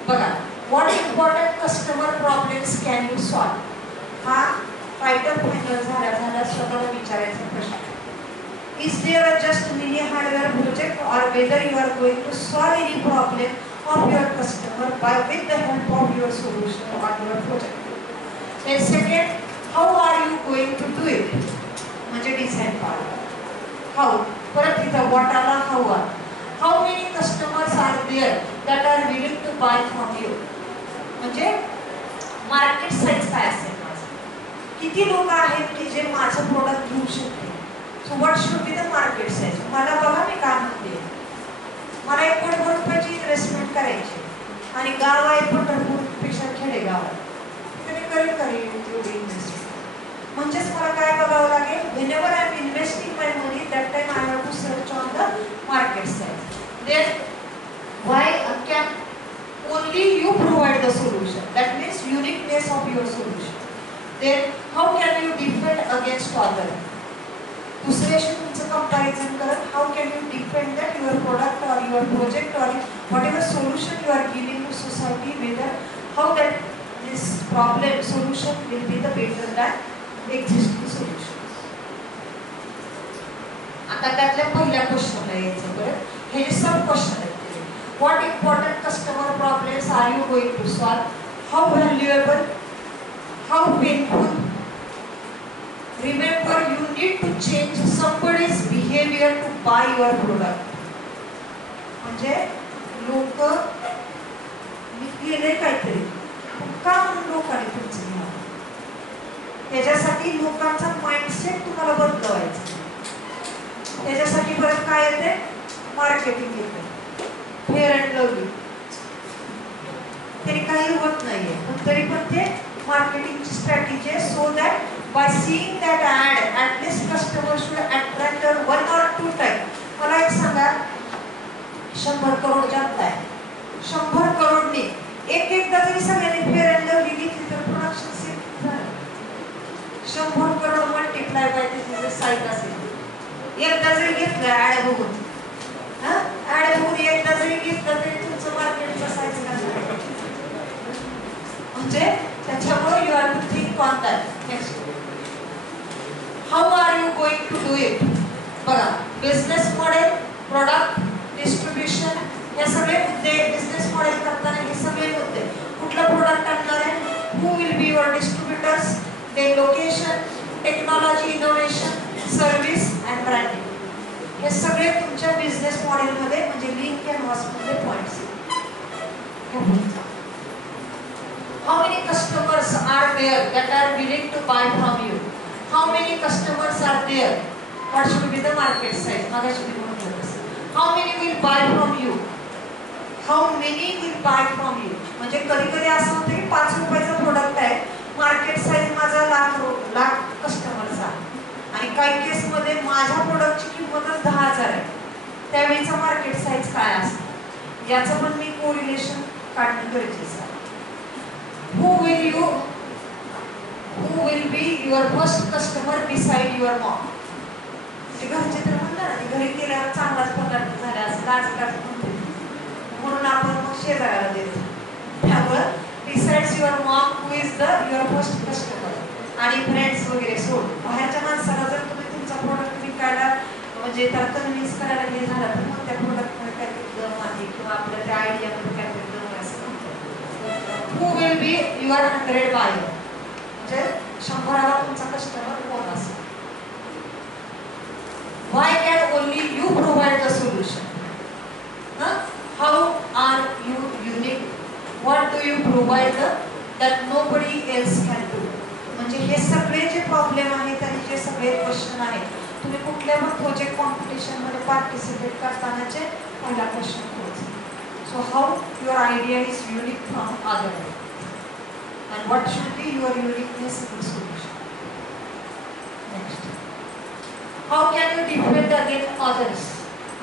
बघा. What important customer problems can you solve? हा टायटल फायनल झाला स्वतःला विचारायचा प्रश्न. Is there a just mini hardware project or whether you are going to solve any problem of your customer with the help of your solution or your project? And second, how are you going to do it? म्हणजे design part. How? परत इथं what आला how आला. How many customers are there that are willing to buy from you? म्हणजे market size काय असेल माझं? किती लोक आहेत की जे माझं प्रोडक्ट घेऊ शकतील? So what should be the market size? मला बघा मी काय म्हणते, मला 1 कोटी रुपयाची इन्व्हेस्टमेंट करायची आणि गाव आहे पंढरपूरपेक्षा खेडेगाव आहे, तर मी करेल एवढी इन्व्हेस्टमेंट. म्हणजेच मला काय बघावं लागेल, whenever I am investing my money, that time I have to search on the market size. Then why can only you provide the solution? That means uniqueness of your solution. Then how can you defend against other? दुसऱ्याशी तुमचं comparison करत how can you defend that your product or your project or whatever solution you are giving to society, whether how that this problem solution will be the better than existing solutions. आता त्यातल्या पहिल्या क्वेश्चनला यायचं बरं. हे जे sub question आहेत, what important customer problems are you going to solve, how valuable, how painful. Remember you need to change somebody's behaviour to buy your product. म्हणजे लोक मी केले काहीतरी का म्हणून लोकांनी तुमचं घ्यावं, त्याच्यासाठी लोकांचा माइंडसेट तुम्हाला बदलवायचा. त्याच्यासाठी परत काय येते, मार्केटिंग येते, फेअर अँड लवली. तरी काही होत नाहीये, पण तरी पण ते मार्केटिंगची स्ट्रॅटेजी आहे. So that by seeing that ad at least customer should attract 1 or 2 time. मला एक सांगा, 100 करोड जनता आहे, 100 करोडनी एकदा जरी सगळ्यांनी फेअर अँड लवली घेतली तर प्रोडक्शन सेट झालं. 100 करोड मल्टिप्लाय बाय त्याचे साईज असेल. एकदा जरी घेतलं ॲड बघून, ॲड बघून एकदा जरी घेतलं तरी तुमचं मार्केटचा साईज काय. म्हणजे त्याच्यामुळे you are to think on that. Next, how are you going to do it. बघा, बिझनेस मॉडेल, प्रोडक्ट, डिस्ट्रीब्युशन, हे सगळे मुद्दे. बिझनेस मॉडेल करताना हे सगळे मुद्दे, कुठलं प्रोडक्ट आणणार आहे, who will be your distributors, then location, technology, innovation, service and branding. हे सगळे तुमच्या बिझनेस मॉडेल मध्ये म्हणजे लिंक कॅनव्हास मध्ये points. How many customers are there that are willing to buy from you? How many customers are there? What should be the market size? मागाशी मी म्हटलं तसं. How many will buy from you? How many will buy from you? म्हणजे कधी-कधी असं होतं की 5 रुपयाचा product आहे, मार्केट साईज माझा लाख कस्टमरचा, आणि काही केस मध्ये माझ्या प्रोडक्टची किंमतच 10,000 आहे. त्यावेळीचा मार्केट साईज काय असतं याचं पण मी कोरिलेशन काढणं गरजेचं आहे. Who will be your first customer beside your mom? म्हणजे घरचे तर म्हणणार ना, घरी गेल्यावर चांगलाच पदार्थ झाला असं लाजकाच म्हणते, म्हणून आपण मग शेजाऱ्याला देतो. त्यामुळं besides your mom, who is your first customer, आणि फ्रेंड्स वगैरे सोड बाहेरच्या माणसाला जर तुम्ही तुमचा प्रोडक्ट विकायला म्हणजे त्याला कन्व्हिन्स करायला हे झालं तर मग त्या प्रोडक्टमध्ये काहीतरी दम आहे किंवा आपल्या त्या आयडियामध्ये काहीतरी दम आहे असं म्हणतो. Who will be your 100 buyer? म्हणजे 100वा तुमचा कस्टमर कोण असेल. Why can only you provide the solution? How are you unique? What do you provide that nobody else can do? म्हणजे हे सगळे जे प्रॉब्लेम आहेत आणि जे सगळे क्वेश्चन आहेत, तुम्ही कुठल्या पण प्रोजेक्ट कॉम्पिटिशन मध्ये पार्टिसिपेट करतानाचे पहिला क्वेश्चन तोच. So how your idea is unique from other and what should be your uniqueness in solution. Next, how can you depend against others.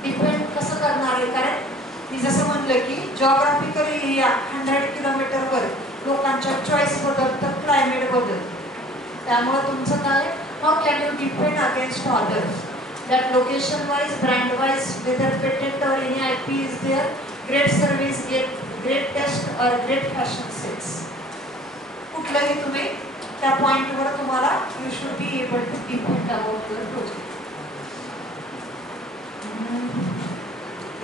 Depend कसं करणार आहे, कारण मी जसं म्हणलं की जॉग्राफिकल एरिया 100 किलोमीटरवर लोकांच्या चॉईस बदलतं, क्लायमेट बदलतं. त्यामुळे तुमचं काय, how can you depend against others, that location wise, brand wise, whether patent और any IP is there, great service, greatest और ग्रेट फॅशन सेन्स, कुठलंही तुम्ही त्या पॉइंटवर तुम्हाला you should be able to depend about your project.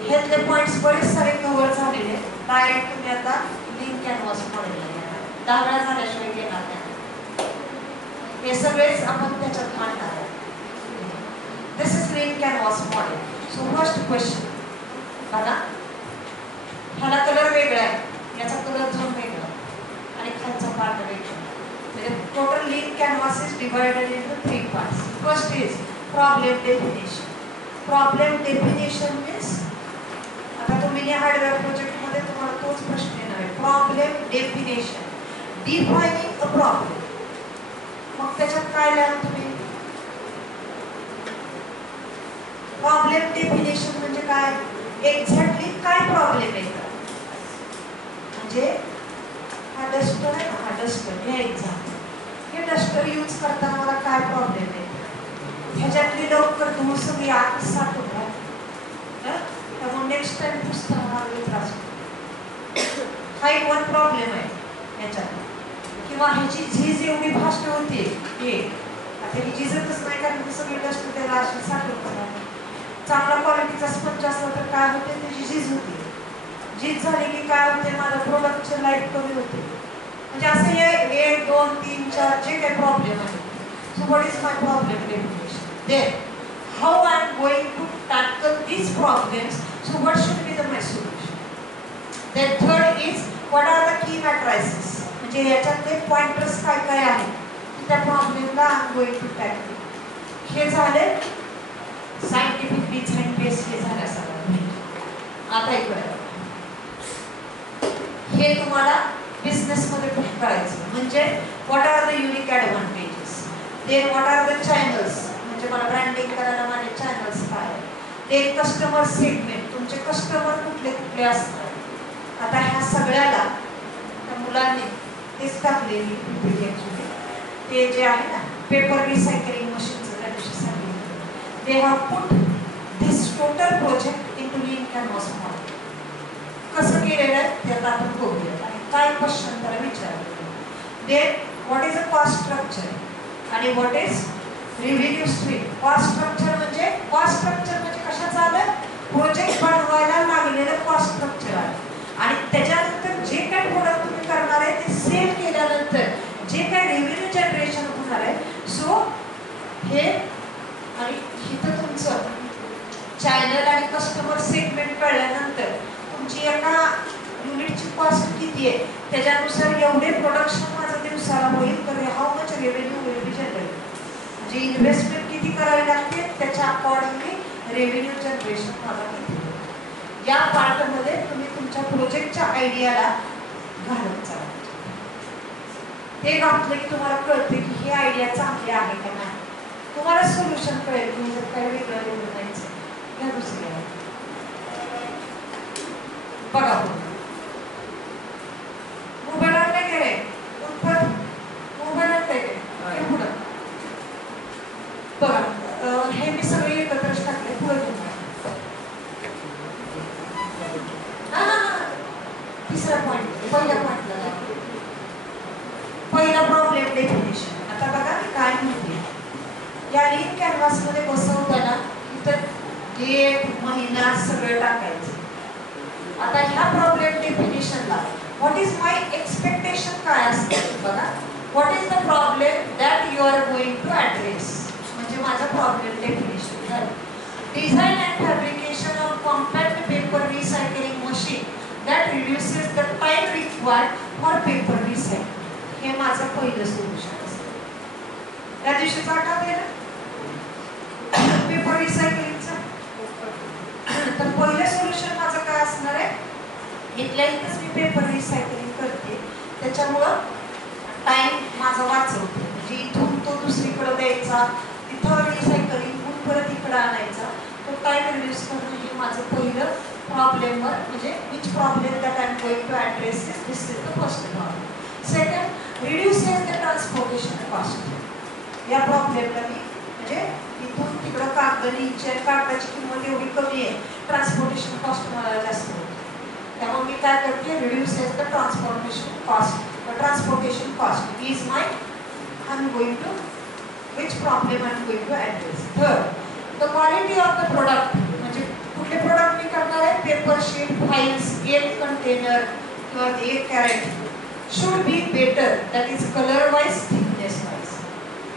ह्यातले points बरेच सारे कव्हर झालेले. डायरेक्ट तुम्ही आता लिंक कॅनव्हास मॉडेलला घेणार, दाखला झाल्याशिवाय घेणार नाही. हे सगळेच आपण त्याच्यात मांडणार आहे. This is link canvas model. So first question बघा, ह्याला कलर वेगळा आहे, याचा कलर झोन वेगळा आणि खालचा पार्ट वेगळा. म्हणजे total link canvas is divided into 3 parts. First is problem definition. Problem definition means, आता तुम्ही हार्डवेअर प्रोजेक्ट मध्ये तुम्हाला तोच प्रश्न येणार आहे. Problem definition, defining a problem. मग त्याच्यात काय लिहाल तुम्ही? प्रॉब्लेम डेफिनेशन म्हणजे काय, एक्झॅक्टली काय प्रॉब्लेम आहे. म्हणजे हा डस्टर आहे ना, हा डस्टर, हे एक्झाम्पल, हे डस्टर यूज करताना मला काय प्रॉब्लेम आहे, ह्याच्यातली लवकर धूळ सगळी आत साठून राहते, त्यामुळे नेक्स्ट टाइम पुस्तक हा त्रास होतो. हा एक वन प्रॉब्लेम आहे ह्याच्यात. किंवा ह्याची झीज एवढी फास्ट होते, हे आता ही झीजतच नाही कारण की सगळी डस्ट त्याला अशी साठवून राहते. चांगला क्वालिटीचा स्पंज असला तर काय होते, त्याची झीज होते. झीज झाली की काय होते, माझं प्रोडक्टची लाईफ कमी होते. म्हणजे असं हे 1, 2, 3, 4 जे काही प्रॉब्लेम आहे. So what is my problem definition? Then how I am going to tackle these problems, so what should be the my solution? Then third is what are the key matrices? म्हणजे याच्यातले pointers काय काय आहेत त्या प्रॉब्लेमला I am going to tackle. हे झाले scientific design base, हे झालं सगळं. आता इकडे हे तुम्हाला बिझनेस मध्ये पुट करायचं. म्हणजे what are the unique advantages, then what are the channels, म्हणजे मला ब्रँडिंग करायला माझे चॅनल्स काय, ते कस्टमर सेगमेंट, तुमचे कस्टमर कुठले कुठले असतात. आता ह्या सगळ्याला त्या मुलांनी तेच टाकलेली ते जे आहे ना पेपर रिसायकलिंग मशीनचं त्या दिवशी सांगितलं. They have put this total project into link canvas model. कसं केलेलं आहे ते आता आपण बघूया आणि काय क्वेश्चन त्याला विचारलं. Then what is a cost structure आणि what is revenue stream. Cost structure म्हणजे कशाचं आलं, प्रोजेक्ट बनवायला लागलेलं कॉस्ट स्ट्रक्चर आहे. आणि त्याच्यानंतर जे काही प्रोडक्ट तुम्ही करणार आहे ते सेल केल्यानंतर जे काही रेव्हेन्यू जनरेशन होणार आहे. सो हे आणि इथं तुमचं चॅनल आणि कस्टमर सेगमेंट कळल्यानंतर तुमची एका युनिटची कॉस्ट किती आहे त्याच्यानुसार एवढे प्रोडक्शन माझं दिवसाला होईल तर how much revenue will be generate. म्हणजे इन्व्हेस्टमेंट किती करावी लागते त्याच्या अकॉर्डिंगली रेव्हेन्यू जनरेशन मला किती. या पार्टमध्ये तुम्ही तुमच्या प्रोजेक्टच्या आयडियाला घालत चालता. ते घातलं की तुम्हाला कळते की ही आयडिया चांगली आहे का नाही. तुम्हाला सोल्युशन कळेल की जर काही वेगळं निवडून जायचं या दुसऱ्या. बघा मोबाईल आणले गेले मोबाईल आणले गेले पुढं बघा. हे मी सगळे एकत्रच टाकले पुढे. तिसरा पॉइंट, पहिला पॉइंटला पहिला प्रॉब्लेम डेफिनेशन. आता बघा मी काय म्हणते, या लिंक कॅनव्हास मध्ये बसवताना इथं डेट महिना सगळं टाकायचं. आता ह्या प्रॉब्लेम डेफिनेशनला व्हॉट इज माय एक्सपेक्टेशन काय असतं बघा. What is the problem that you are going to address. म्हणजे माझा प्रॉब्लेम डेफिनेशन झालं. Design and fabrication of compact paper recycling machine that reduces the time required for paper recycling. हे माझं पहिलं solution असतं. त्या दिवशी आठवत आहे ना पेपर रिसायकलिंगचं. तर पहिलं सोल्युशन माझं काय असणार आहे, इथल्या इथंच मी पेपर रिसायकलिंग करते त्याच्यामुळं टाइम माझा वाचवतो. म्हणजे इथून तो दुसरीकडे द्यायचा, तिथं रिसायकलिंग होऊन परत इकडं आणायचा, तो टाइम रिड्यूस करणं हे माझं पहिलं प्रॉब्लेमवर. म्हणजे which problem that I am going to address this is the first problem. Second, reduces the transportation cost. या प्रॉब्लेमला मी म्हणजे इथून तिकडं कागदाची किंमत एवढी कमी आहे, ट्रान्सपोर्टेशन कॉस्ट मला जास्त होते. त्यामुळे मी काय करते, reduces the transportation cost is my I am going to which problem I am going to address. Third, the quality of the product. म्हणजे कुठले प्रोडक्ट मी करणार आहे, पेपर शीट, फाइल्स, एक कंटेनर किंवा एक crate should be better, that is color wise, thickness wise.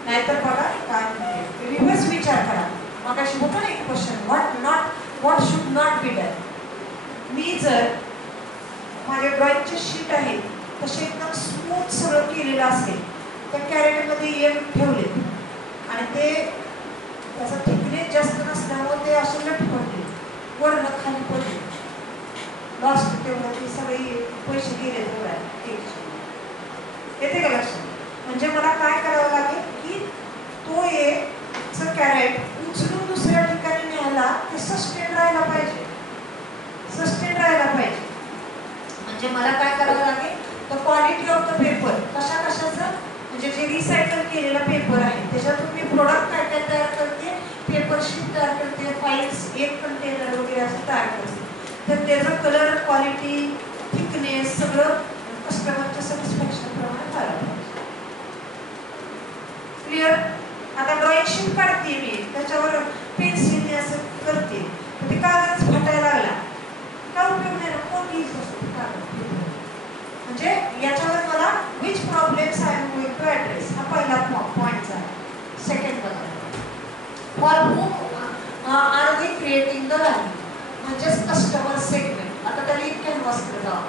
नाहीतर बघा काय म्हणते, रिव्हर्स विचार करा. मगाशी होता ना एक question, what should not be done. मी जर माझे ड्रॉइंगचे शीट आहे तसे एकदम स्मूथ सगळं केलेलं असेल, त्या कॅरेटमध्ये एक ठेवले आणि ते त्याचा थिकनेस जास्त नसल्यामुळे ते असं लटकवले, वरनं खाली पडले, लॉस्ट तेवढं ते सगळे पैसे गेले तेवढ्या. येते का लक्षात? म्हणजे मला काय करावं लागेल की तो एक कॅरेट उचलून दुसऱ्या ठिकाणी न्यायला ते सस्टेन राहायला पाहिजे. म्हणजे मला काय करावं लागेल, the quality of the paper, कशाचं, म्हणजे जे रिसायकल केलेला पेपर आहे त्याच्यातून मी प्रोडक्ट काय तयार करते, पेपर शीट तयार करते, फाईल्स, एक कंटेनर वगैरे असं तयार करते. तर त्याचं कलर, क्वालिटी, थिकनेस सगळं कस्टमरच्या सॅटिस्फॅक्शन प्रमाणे करायला पाहिजे. क्लिअर? आता ड्रॉइंग शीट काढते मी, त्याच्यावर पेन्सिलने असं करते, तर ते कागद फाटायला लागला, काय उपयोग नाही ना, कोण यूज असतो कागद. म्हणजे याच्यावर मला which problems I am going to address, हा पहिला पॉईंट आहे. सेकंड बघा, for whom are we creating the value, म्हणजेच कस्टमर सेगमेंट. आता त्याला एक कॅनव्हासकडे जावं,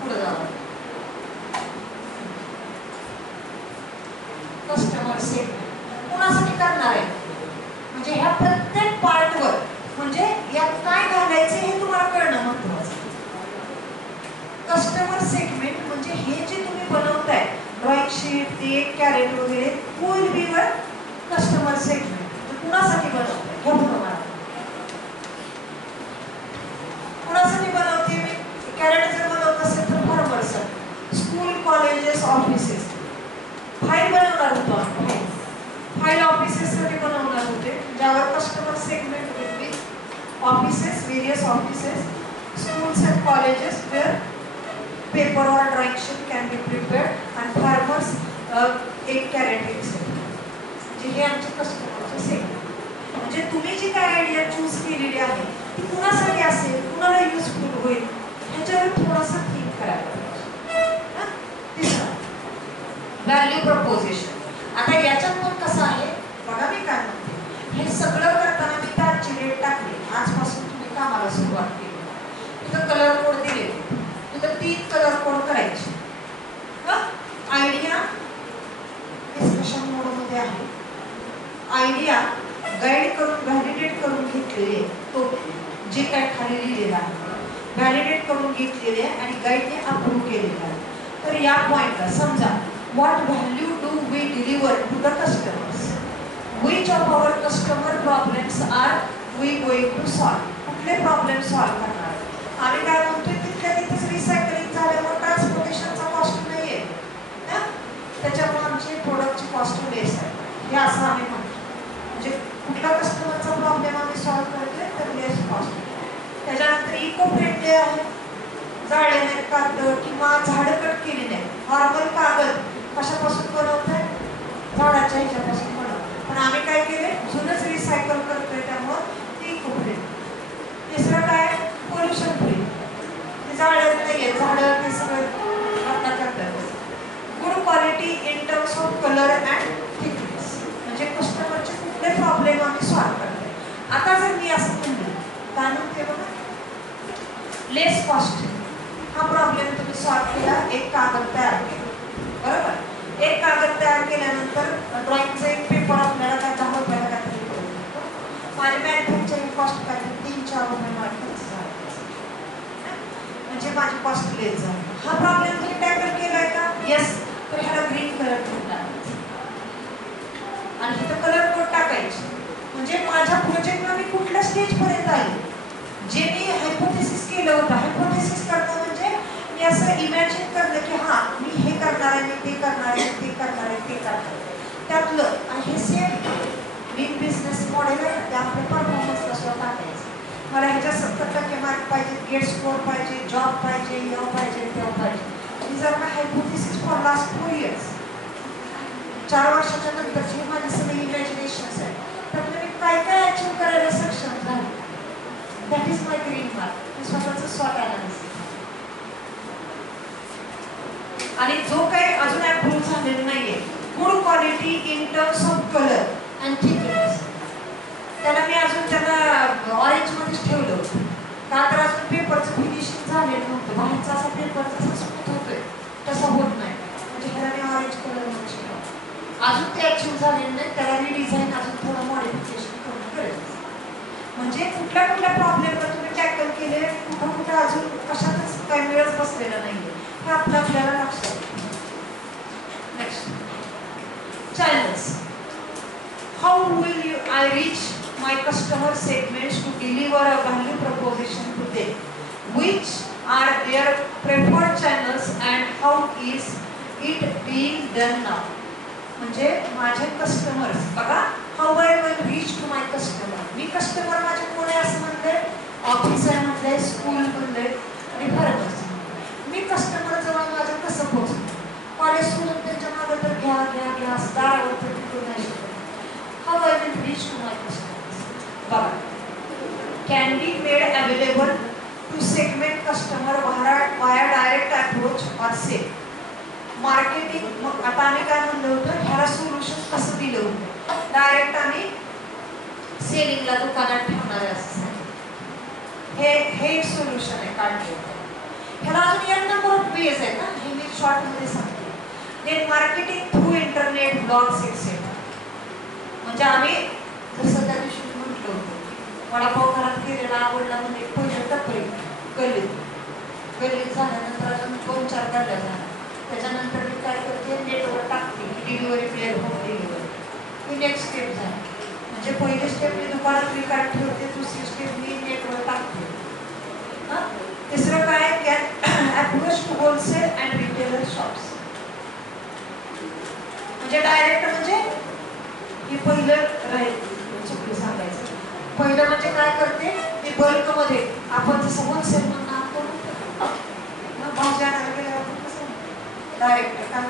पुढे जावं. कस्टमर सेगमेंट कोणासाठी करणार आहे, म्हणजे ह्या प्रत्येक पार्टवर, म्हणजे यात काय घालायचे हे तुम्हाला कळणं महत्त्वाचं. कस्टमर सेगमेंट म्हणजे हे जे तुम्ही बनवताय ड्रॉइंग शीट, ते कॅरेट वगैरे, विल बी वर कस्टमर सेगमेंट. कुणासाठी बनवताय हे तुम्हाला, कुणासाठी बनवते मी, कॅरेट जर बनवत असेल तर फार्मर्ससाठी, स्कूल, कॉलेजेस, ऑफिसेस. फाईल बनवणार होतो आपण, फाईल ऑफिसेससाठी बनवणार होते, ज्यावर customer segment with offices, various offices, schools and colleges where paper or drawing sheet can be prepared and farmers एक कॅरेट जे हे आमचे कस्टमरचे सेगमेंट. म्हणजे तुम्ही जी काय आयडिया चूज केलेली आहे ती कुणासाठी असेल, कुणाला युजफुल होईल, ह्याच्यावर थोडासा थिंक करायला पाहिजे. तिसरा, व्हॅल्यू प्रपोजिशन. आता याच्यात पण कसं आहे बघा, मी काय म्हणते, हे सगळं करताना मी तारची रेट टाकली, आजपासून तुम्ही कामाला सुरुवात केली, तिथं कलर कोड दिले, तिथं 3 कलर कोड करायचे. आयडिया डिस्कशन मोडमध्ये आहे, आयडिया गाईड करून व्हॅलिडेट करून घेतलेले, तो जे काय खाली लिहिलेलं आहे व्हॅलिडेट करून घेतलेले आणि गाईडने अप्रूव्ह केलेलं आहे. तर या पॉइंटला समजा, what value do we deliver to the customers, which of our customer problems are we going to solve, कुठले प्रॉब्लेम सॉल्व करणार. आम्ही काय म्हणतोय, तिथल्या तिथेच रिसायकलिंग झाल्यामुळे ट्रान्सपोर्टेशनचा कॉस्ट नाही आहे, त्याच्यामुळे आमची प्रोडक्टची कॉस्ट लेस आहे, हे असं आम्ही म्हणतो. म्हणजे कुठला कस्टमरचा प्रॉब्लेम आम्ही सॉल्व करतोय तर लेस कॉस्ट. त्याच्यानंतर इको फ्रेंडली आहे, जाळलेले कागद किंवा झाडं कट केली नाही, नॉर्मल कागद कशापासून बनवतोय, झाडाच्या ह्याच्यापासून बनवतोय, पण आम्ही काय केले, जुनच रिसायकल करतोय, त्यामुळे ती इको फ्रेंडली. तिसरं काय, पोल्युशन फ्री, ते जाळलेलं नाहीये, झाडं ते सगळं आता करतात. Good quality in terms of colour and thickness, म्हणजे कस्टमरचे कुठले प्रॉब्लेम आम्ही सॉल्व करतोय. आता जर मी असं म्हणलं, काय म्हणते बघा, लेस कॉस्ट, हा प्रॉब्लेम तुम्ही सॉल्व केला, एक कागद तयार केला, बरोबर. एक कागद तयार केल्यानंतर ड्रॉइंगचा एक पेपर आपल्याला काय 10 रुपयाला काहीतरी पडतो, माझी मॅन्युफॅक्चरिंग कॉस्ट काय 3-4 रुपये मला खर्च झाला, म्हणजे माझी कॉस्ट लेस झाली. हा प्रॉब्लेम तुम्ही टॅकल केलाय का, येस. तर ह्याला ग्रीन कलर कोड टाकायचा आणि इथं कलर कोड टाकायचे. म्हणजे माझ्या प्रोजेक्टला मी कुठल्या स्टेजपर्यंत आले, जे मी हायपोथेसिस केलं होतं. हायपोथेसिस करणं म्हणजे मी असं इमॅजिन करणं की हां मी हे करणार आहे, मी ते करणार आहे, ते करणार आहे, ते करणार आहे, त्यातलं. आणि हे सेम बिग बिझनेस मॉडेल आहे, ते आपल्या परफॉर्मन्सला सुद्धा टाकायचं. मला ह्याच्यात 70% मार्क पाहिजे, गेट स्कोर पाहिजे, जॉब पाहिजे, या पाहिजे, तेव्हा पाहिजे. These are my hypothesis for last 4 years. 4 वर्षाच्या नंतरची माझी सगळी इमॅजिनेशन्स आहे. त्यामुळे मी काय काय अचीव्ह करायला सक्षम झाले. That is my green mark. मी स्वतःचं स्वतः अनालिसिस. आणि जो काही अजून अप्रूव्ह झालेला नाहीये, good quality in terms of colour and thickness, त्याला मी अजून त्याला ऑरेंज मध्येच ठेवलं होतं. का तर अजून पेपरचं फिनिशिंग झालेलं नव्हतं. बाहेरचा असा पेपर जसा स्मूथ होतोय तसा होत नाही, म्हणजे ह्याला मी ऑरेंज कलर मध्ये अजून ते अचीव्ह झालेलं नाही. त्याला रिडिझाईन अजून थोडं मॉडिफिकेशन करून गरजेचं. म्हणजे कुठल्या कुठल्या प्रॉब्लेमला तुम्ही टॅकल केले, कुठं कुठं अजून कशातच काही वेळच बसलेला नाहीये, हे आपल्याला लक्षात. Next, challenge. How will you I reach my customer segments to deliver a value proposition to them, which are their preferred channels and how is it being done now. म्हणजे माझे कस्टमर्स बघा, how I will reach to my customer. Me customer माझे कोणी असं म्हणले, office आहे म्हणले, school म्हणले आणि फार्मसी. मी कस्टमर जवळ माझं कसं पोहोचतो? कॉलेज स्टुडंट त्यांच्या मागे तर घ्या घ्या घ्या दारावर तर तिकडून नाही शकत. how I will reach to my customer. Can be made available to segment customer via direct approach or sale. Marketing, मग आता आम्ही काय म्हणलं होतं, ह्याला सोल्युशन कसं दिलं होतं? डायरेक्ट आम्ही सेलिंगला दुकानात ठेवणार आहे असं सांगितलं. हे एक सोल्युशन आहे काढलं. ह्याला अजून एक नंबर ऑफ वेज आहे ना, हे मी शॉर्ट मध्ये सांगते. Then marketing through internet, blogs etcetera. म्हणजे आम्ही जसं त्या दिवशी म्हटलं होतं, वडापाव घरात केलेला आवडला म्हणजे पहिलं टपरी गल्लीत झाल्यानंतर अजून 2-4 गल्ल्या झाल्या. त्याच्यानंतर मी काय करते, नेटवर टाकते की डिलिव्हरी प्लेअर होम डिलिव्हरी. ही नेक्स्ट स्टेप झाली. म्हणजे पहिली स्टेप मी दुकानात विकायला ठेवते, दुसरी स्टेप मी नेटवर टाकते. तिसरं काय, approach to wholesale and retailer shops. म्हणजे डायरेक्ट म्हणजे हे पहिलं राहील, चुकलं सांगायचं. पहिलं म्हणजे काय करते, मी बल्कमध्ये आपण जसं होलसेल म्हणून भाज्या आणायला गेल्यावर कसं डायरेक्ट काय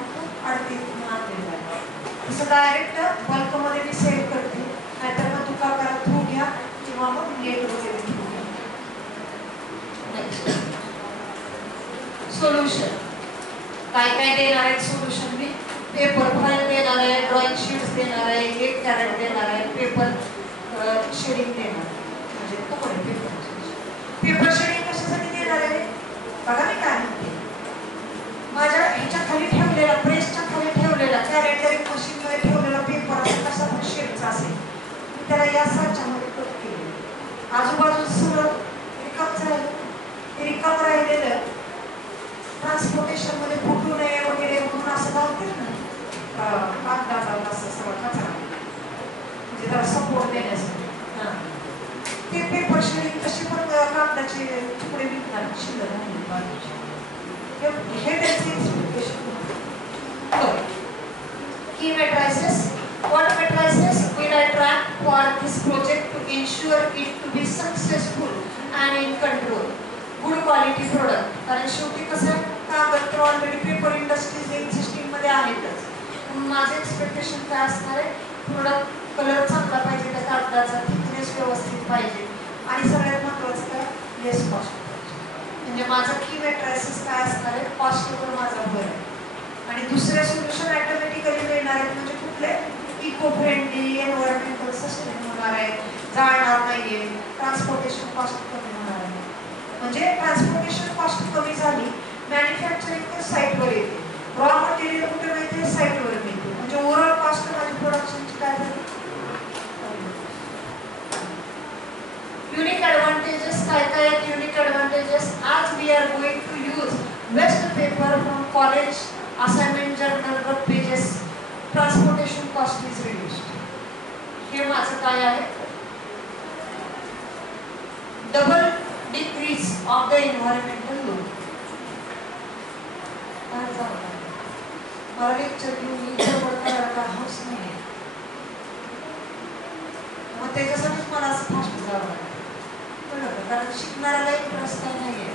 तसं डायरेक्ट बल्कमध्ये मी सेल करते. नाहीतर मग दुकानाला थ्रू घ्या किंवा मग नेट वगैरे थ्रू घ्या. Next, solution. काय काय देणार आहेत सोल्युशन? मी पेपर फाईल देणार आहे, ड्रॉइंग शीट्स देणार आहे, एक कॅरेट देणार आहे, पेपर शेडिंग देणार आहे. म्हणजे तुकडे पेपर शेडिंग कशासाठी देणार आहे बघा. मी काय म्हणते, माझ्या ह्याच्या खाली ठेवलेला, प्रेसच्या खाली ठेवलेला, कॅरेट मशीनमध्ये ठेवलेला पेपर असेल कसा पण शेडचा असेल, मी त्याला या साच्यामध्ये कट केले. आजूबाजूचं सगळं रिकामच राहिलं. ते रिकाम राहिलेलं ट्रान्सपोर्टेशनमध्ये फुटू नये वगैरे म्हणून असं लावतील ना, कागदाचा असं सगळं कचरा, म्हणजे त्याला सपोर्ट देण्यासाठी. ते पेपर शेडिंग कशी पण कागदाचे तुकडे विकणार शिल्लक राहिले. हे त्यांचे expectation. Key matrices. What matrices will I track for this project to ensure it to be successful and in control? Good quality product. कारण शेवटी कसं आहे, कागद तर ऑलरेडी पेपर इंडस्ट्रीज एक्झिस्टिंग मध्ये आहेतच. माझं एक्सपेक्टेशन काय असणार आहे, प्रोडक्ट कलर चांगला पाहिजे, त्या कागदाचा थिकनेस व्यवस्थित पाहिजे आणि सगळ्यात महत्त्वाचं काय, लेस कॉस्ट पाहिजे. म्हणजे माझं की मॅट्रिसेस काय असणार आहे, कॉस्टवर माझा भर आहे. आणि दुसरे सोल्युशन ऑटोमॅटिकली मिळणार आहेत. म्हणजे कुठले, इको फ्रेंडली, एन्व्हायरमेंटल सस्टेन होणार आहे, जाळणार नाहीये, ट्रान्सपोर्टेशन कॉस्ट कमी होणार आहे. म्हणजे ट्रान्सपोर्टेशन कॉस्ट कमी झाली, मॅन्युफॅक्चरिंग तर साईटवर येते, रॉ मटेरियल कुठे मिळते, साईटवर मिळते. म्हणजे ओव्हरऑल कॉस्ट माझी प्रोडक्शनची काय झाली. युनिक ॲडव्हान्टेजेस काय काय आहेत? युनिक ॲडव्हान्टेजेस, आज we are going to use best paper from college assignment journal work pages, transportation cost is reduced. हे माझं काय आहे, double decrease of the environmental load. मला लेक्चर घेऊन करायला काय हाऊस नाही आहे, मग त्याच्यासाठीच मला असं फास्ट जावं लागतं. कळलं, कारण शिकणाऱ्याला इंटरेस्ट काही नाही आहे,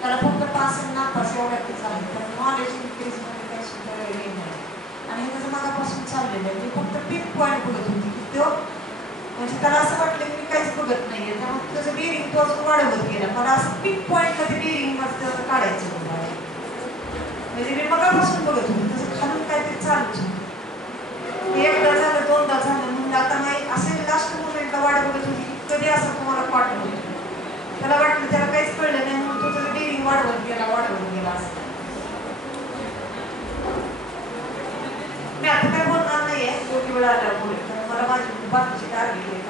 त्याला फक्त पास आणि नापास एवढ्यातच आहे, पण नॉलेज इन्क्रीज मध्ये काही सुद्धा वेळ नाही. आणि हे त्याचं मागापासून चाललेलं आहे. मी फक्त पिन पॉईंट बघत होती की तो म्हणजे त्याला असं वाटलं की मी काहीच बघत नाहीये, त्यामुळे त्याचं बिअरिंग तो अजून वाढवत गेला. मला असं पिन पॉईंटला ते बिअरिंग मध्ये काढायचं होतं, म्हणजे मी मगापासून बघत होते तसं खालून काहीतरी चालूच होतं. एकदा झालं, दोनदा झालं, म्हणून आता नाही असे लास्ट मोमेंटला वाट बघत होती की कधी असं तुम्हाला पाठवलं होतं. त्याला वाटलं त्याला काहीच कळलं नाही, म्हणून तो त्याचं बिअरिंग वाढवत गेला असं. मी आता काय बोलणार नाहीये, योग्य वेळ आल्यावर बोलेल, कारण मला माझी बाकीची टार्गेट आहे.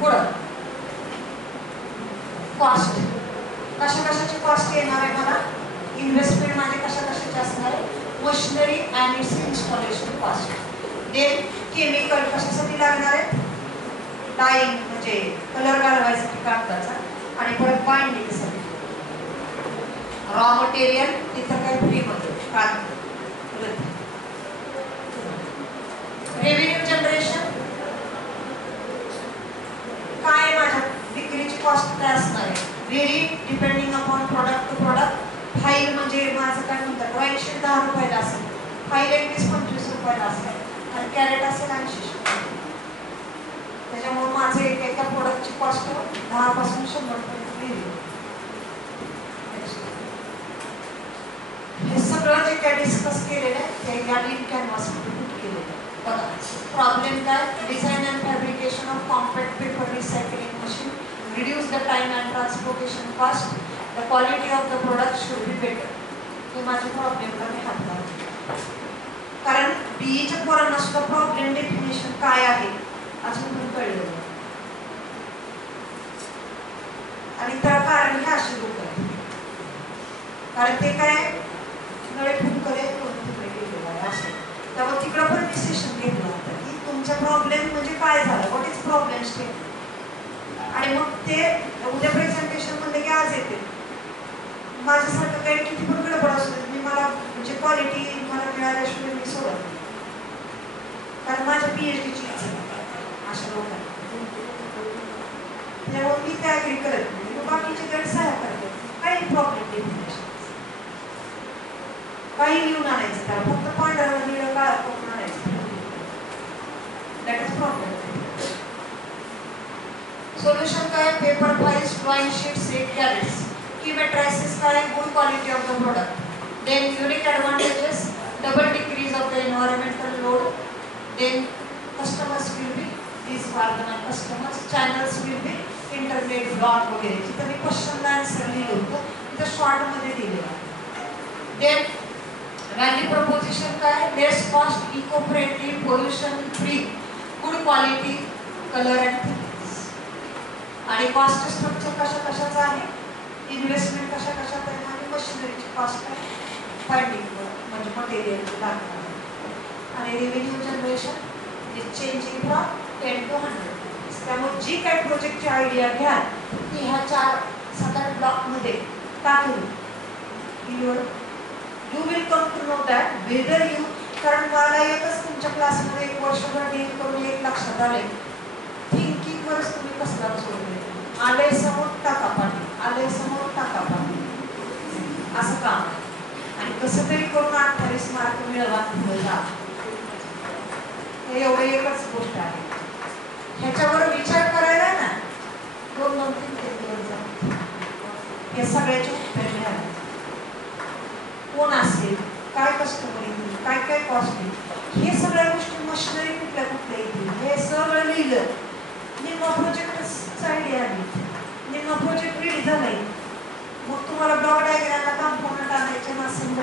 पुढं कॉस्ट, कशाची कॉस्ट येणार आहे मला, इन्व्हेस्टमेंट माझे कशाची असणार आहे, machinery and its installation cost. Then chemical कशासाठी लागणार आहे, डाईंग म्हणजे कलर घालवायसाठी कागदाचा, आणि परत बाइंडिंगसाठी. रॉ मटेरियल तिथं काही फ्रीमध्ये कागद. रेव्हेन्यू जनरेशन काय, माझ्या विक्रीची कॉस्ट काय असणार आहे, very depending upon product to product. File म्हणजे माझं काय म्हणतात, ड्रॉइंग शीट 10 रुपयाला असेल, फाईल 21-25 रुपयाला असेल, आणि कॅरेट असेल 80 रुपये. त्याच्यामुळे माझे एका प्रोडक्टची कॉस्ट 10 पासून 100 पर्यंत गेली. हे सगळं जे काय डिस्कस केलेलं आहे ते या लीन कॅनव्हासमध्ये पुट केलेलं आहे. बघा प्रॉब्लेम काय, design and fabrication of compact paper recycling machine, reduce the time and transportation cost, the quality of the product should be better. हे माझे प्रॉब्लेमला मी हातभार, कारण बीईच्या पोरांना सुद्धा प्रॉब्लेम डेफिनेशन काय आहे अजून पण कळलेलं, आणि त्या कारण हे असे लोक आहेत, कारण ते काय नळे फुंकले तिकडे गेलेलं आहे असं. त्यामुळे तिकडं पण मी सेशन घेतलं होतं की तुमचा प्रॉब्लेम म्हणजे काय झालं, व्हॉट इज प्रॉब्लेम स्टेटमेंट, आणि मग ते उद्या प्रेझेंटेशन मध्ये की आज येते. माझ्यासारखं काही किती पण गडबड असू दे, मी मला म्हणजे क्वालिटी मला मिळाल्याशिवाय मी सोडत नाही, कारण माझ्या PhDची इच्छा अशा लोकांना. त्यामुळे मी त्या ॲग्री करत नाही, मग बाकीचे गैरसहाय्य करतात. काही प्रॉब्लेम डेफिनेशन काही लिहून आणायचं, त्याला फक्त पांढऱ्याला निळं काळा करून आणायचं, दॅट इज प्रॉब्लेम. सोल्युशन काय, paper files, drawing sheets, 8 carats. की मेट्रायसिस काय, good quality of the product. Then unique advantages, double decrease of the environmental load. Then customers will be, these are the customers, channels will be internet, blog वगैरे. जिथं मी क्वेश्चनला answer लिहिलं होतं तिथं शॉर्टमध्ये दिलेलं आहे. देन व्हॅल्यू प्रपोजिशन काय, less cost, eco friendly, pollution free, good quality, colour and thickness. आणि कॉस्ट स्ट्रक्चर कशाचं आहे, इन्व्हेस्टमेंट कशात आहे, आणि मशिनरीची कॉस्ट आहे, फायंडिंग म्हणजे मटेरियल लागणार. आणि revenue generation is changing from 10 to 100. त्यामुळे जी काही प्रोजेक्टची आयडिया घ्या ती ह्या 4-7 ब्लॉकमध्ये टाकून you will come to know that whether you, कारण मला एकच तुमच्या क्लासमध्ये 1 वर्षभर डील करून एक लक्षात आले, थिंकिंगवरच तुम्ही कसला सोडले. आले समोर टाका पाणी, आले समोर टाका पाणी, असं काम आहे. आणि कसं तरी करून 28 मार्क मिळवा पुढे जा, हे एवढं एकच गोष्ट आहे. ह्याच्यावर विचार करायला ना 2-3 दिवस जातात. हे सगळ्याचे उत्तर मिळाले, कोण असेल, काय कस्टमर येईल, काय कॉस्ट येईल, हे सगळ्या गोष्टी मशिनरी कुठल्या येतील, हे सगळं लिहिलं. निम्मा प्रोजेक्टच आयडिया आली, निम्मा प्रोजेक्ट रेडी झालाय. मग तुम्हाला ब्लॉक डायग्रामला कंपोनंट आणायचे नसेल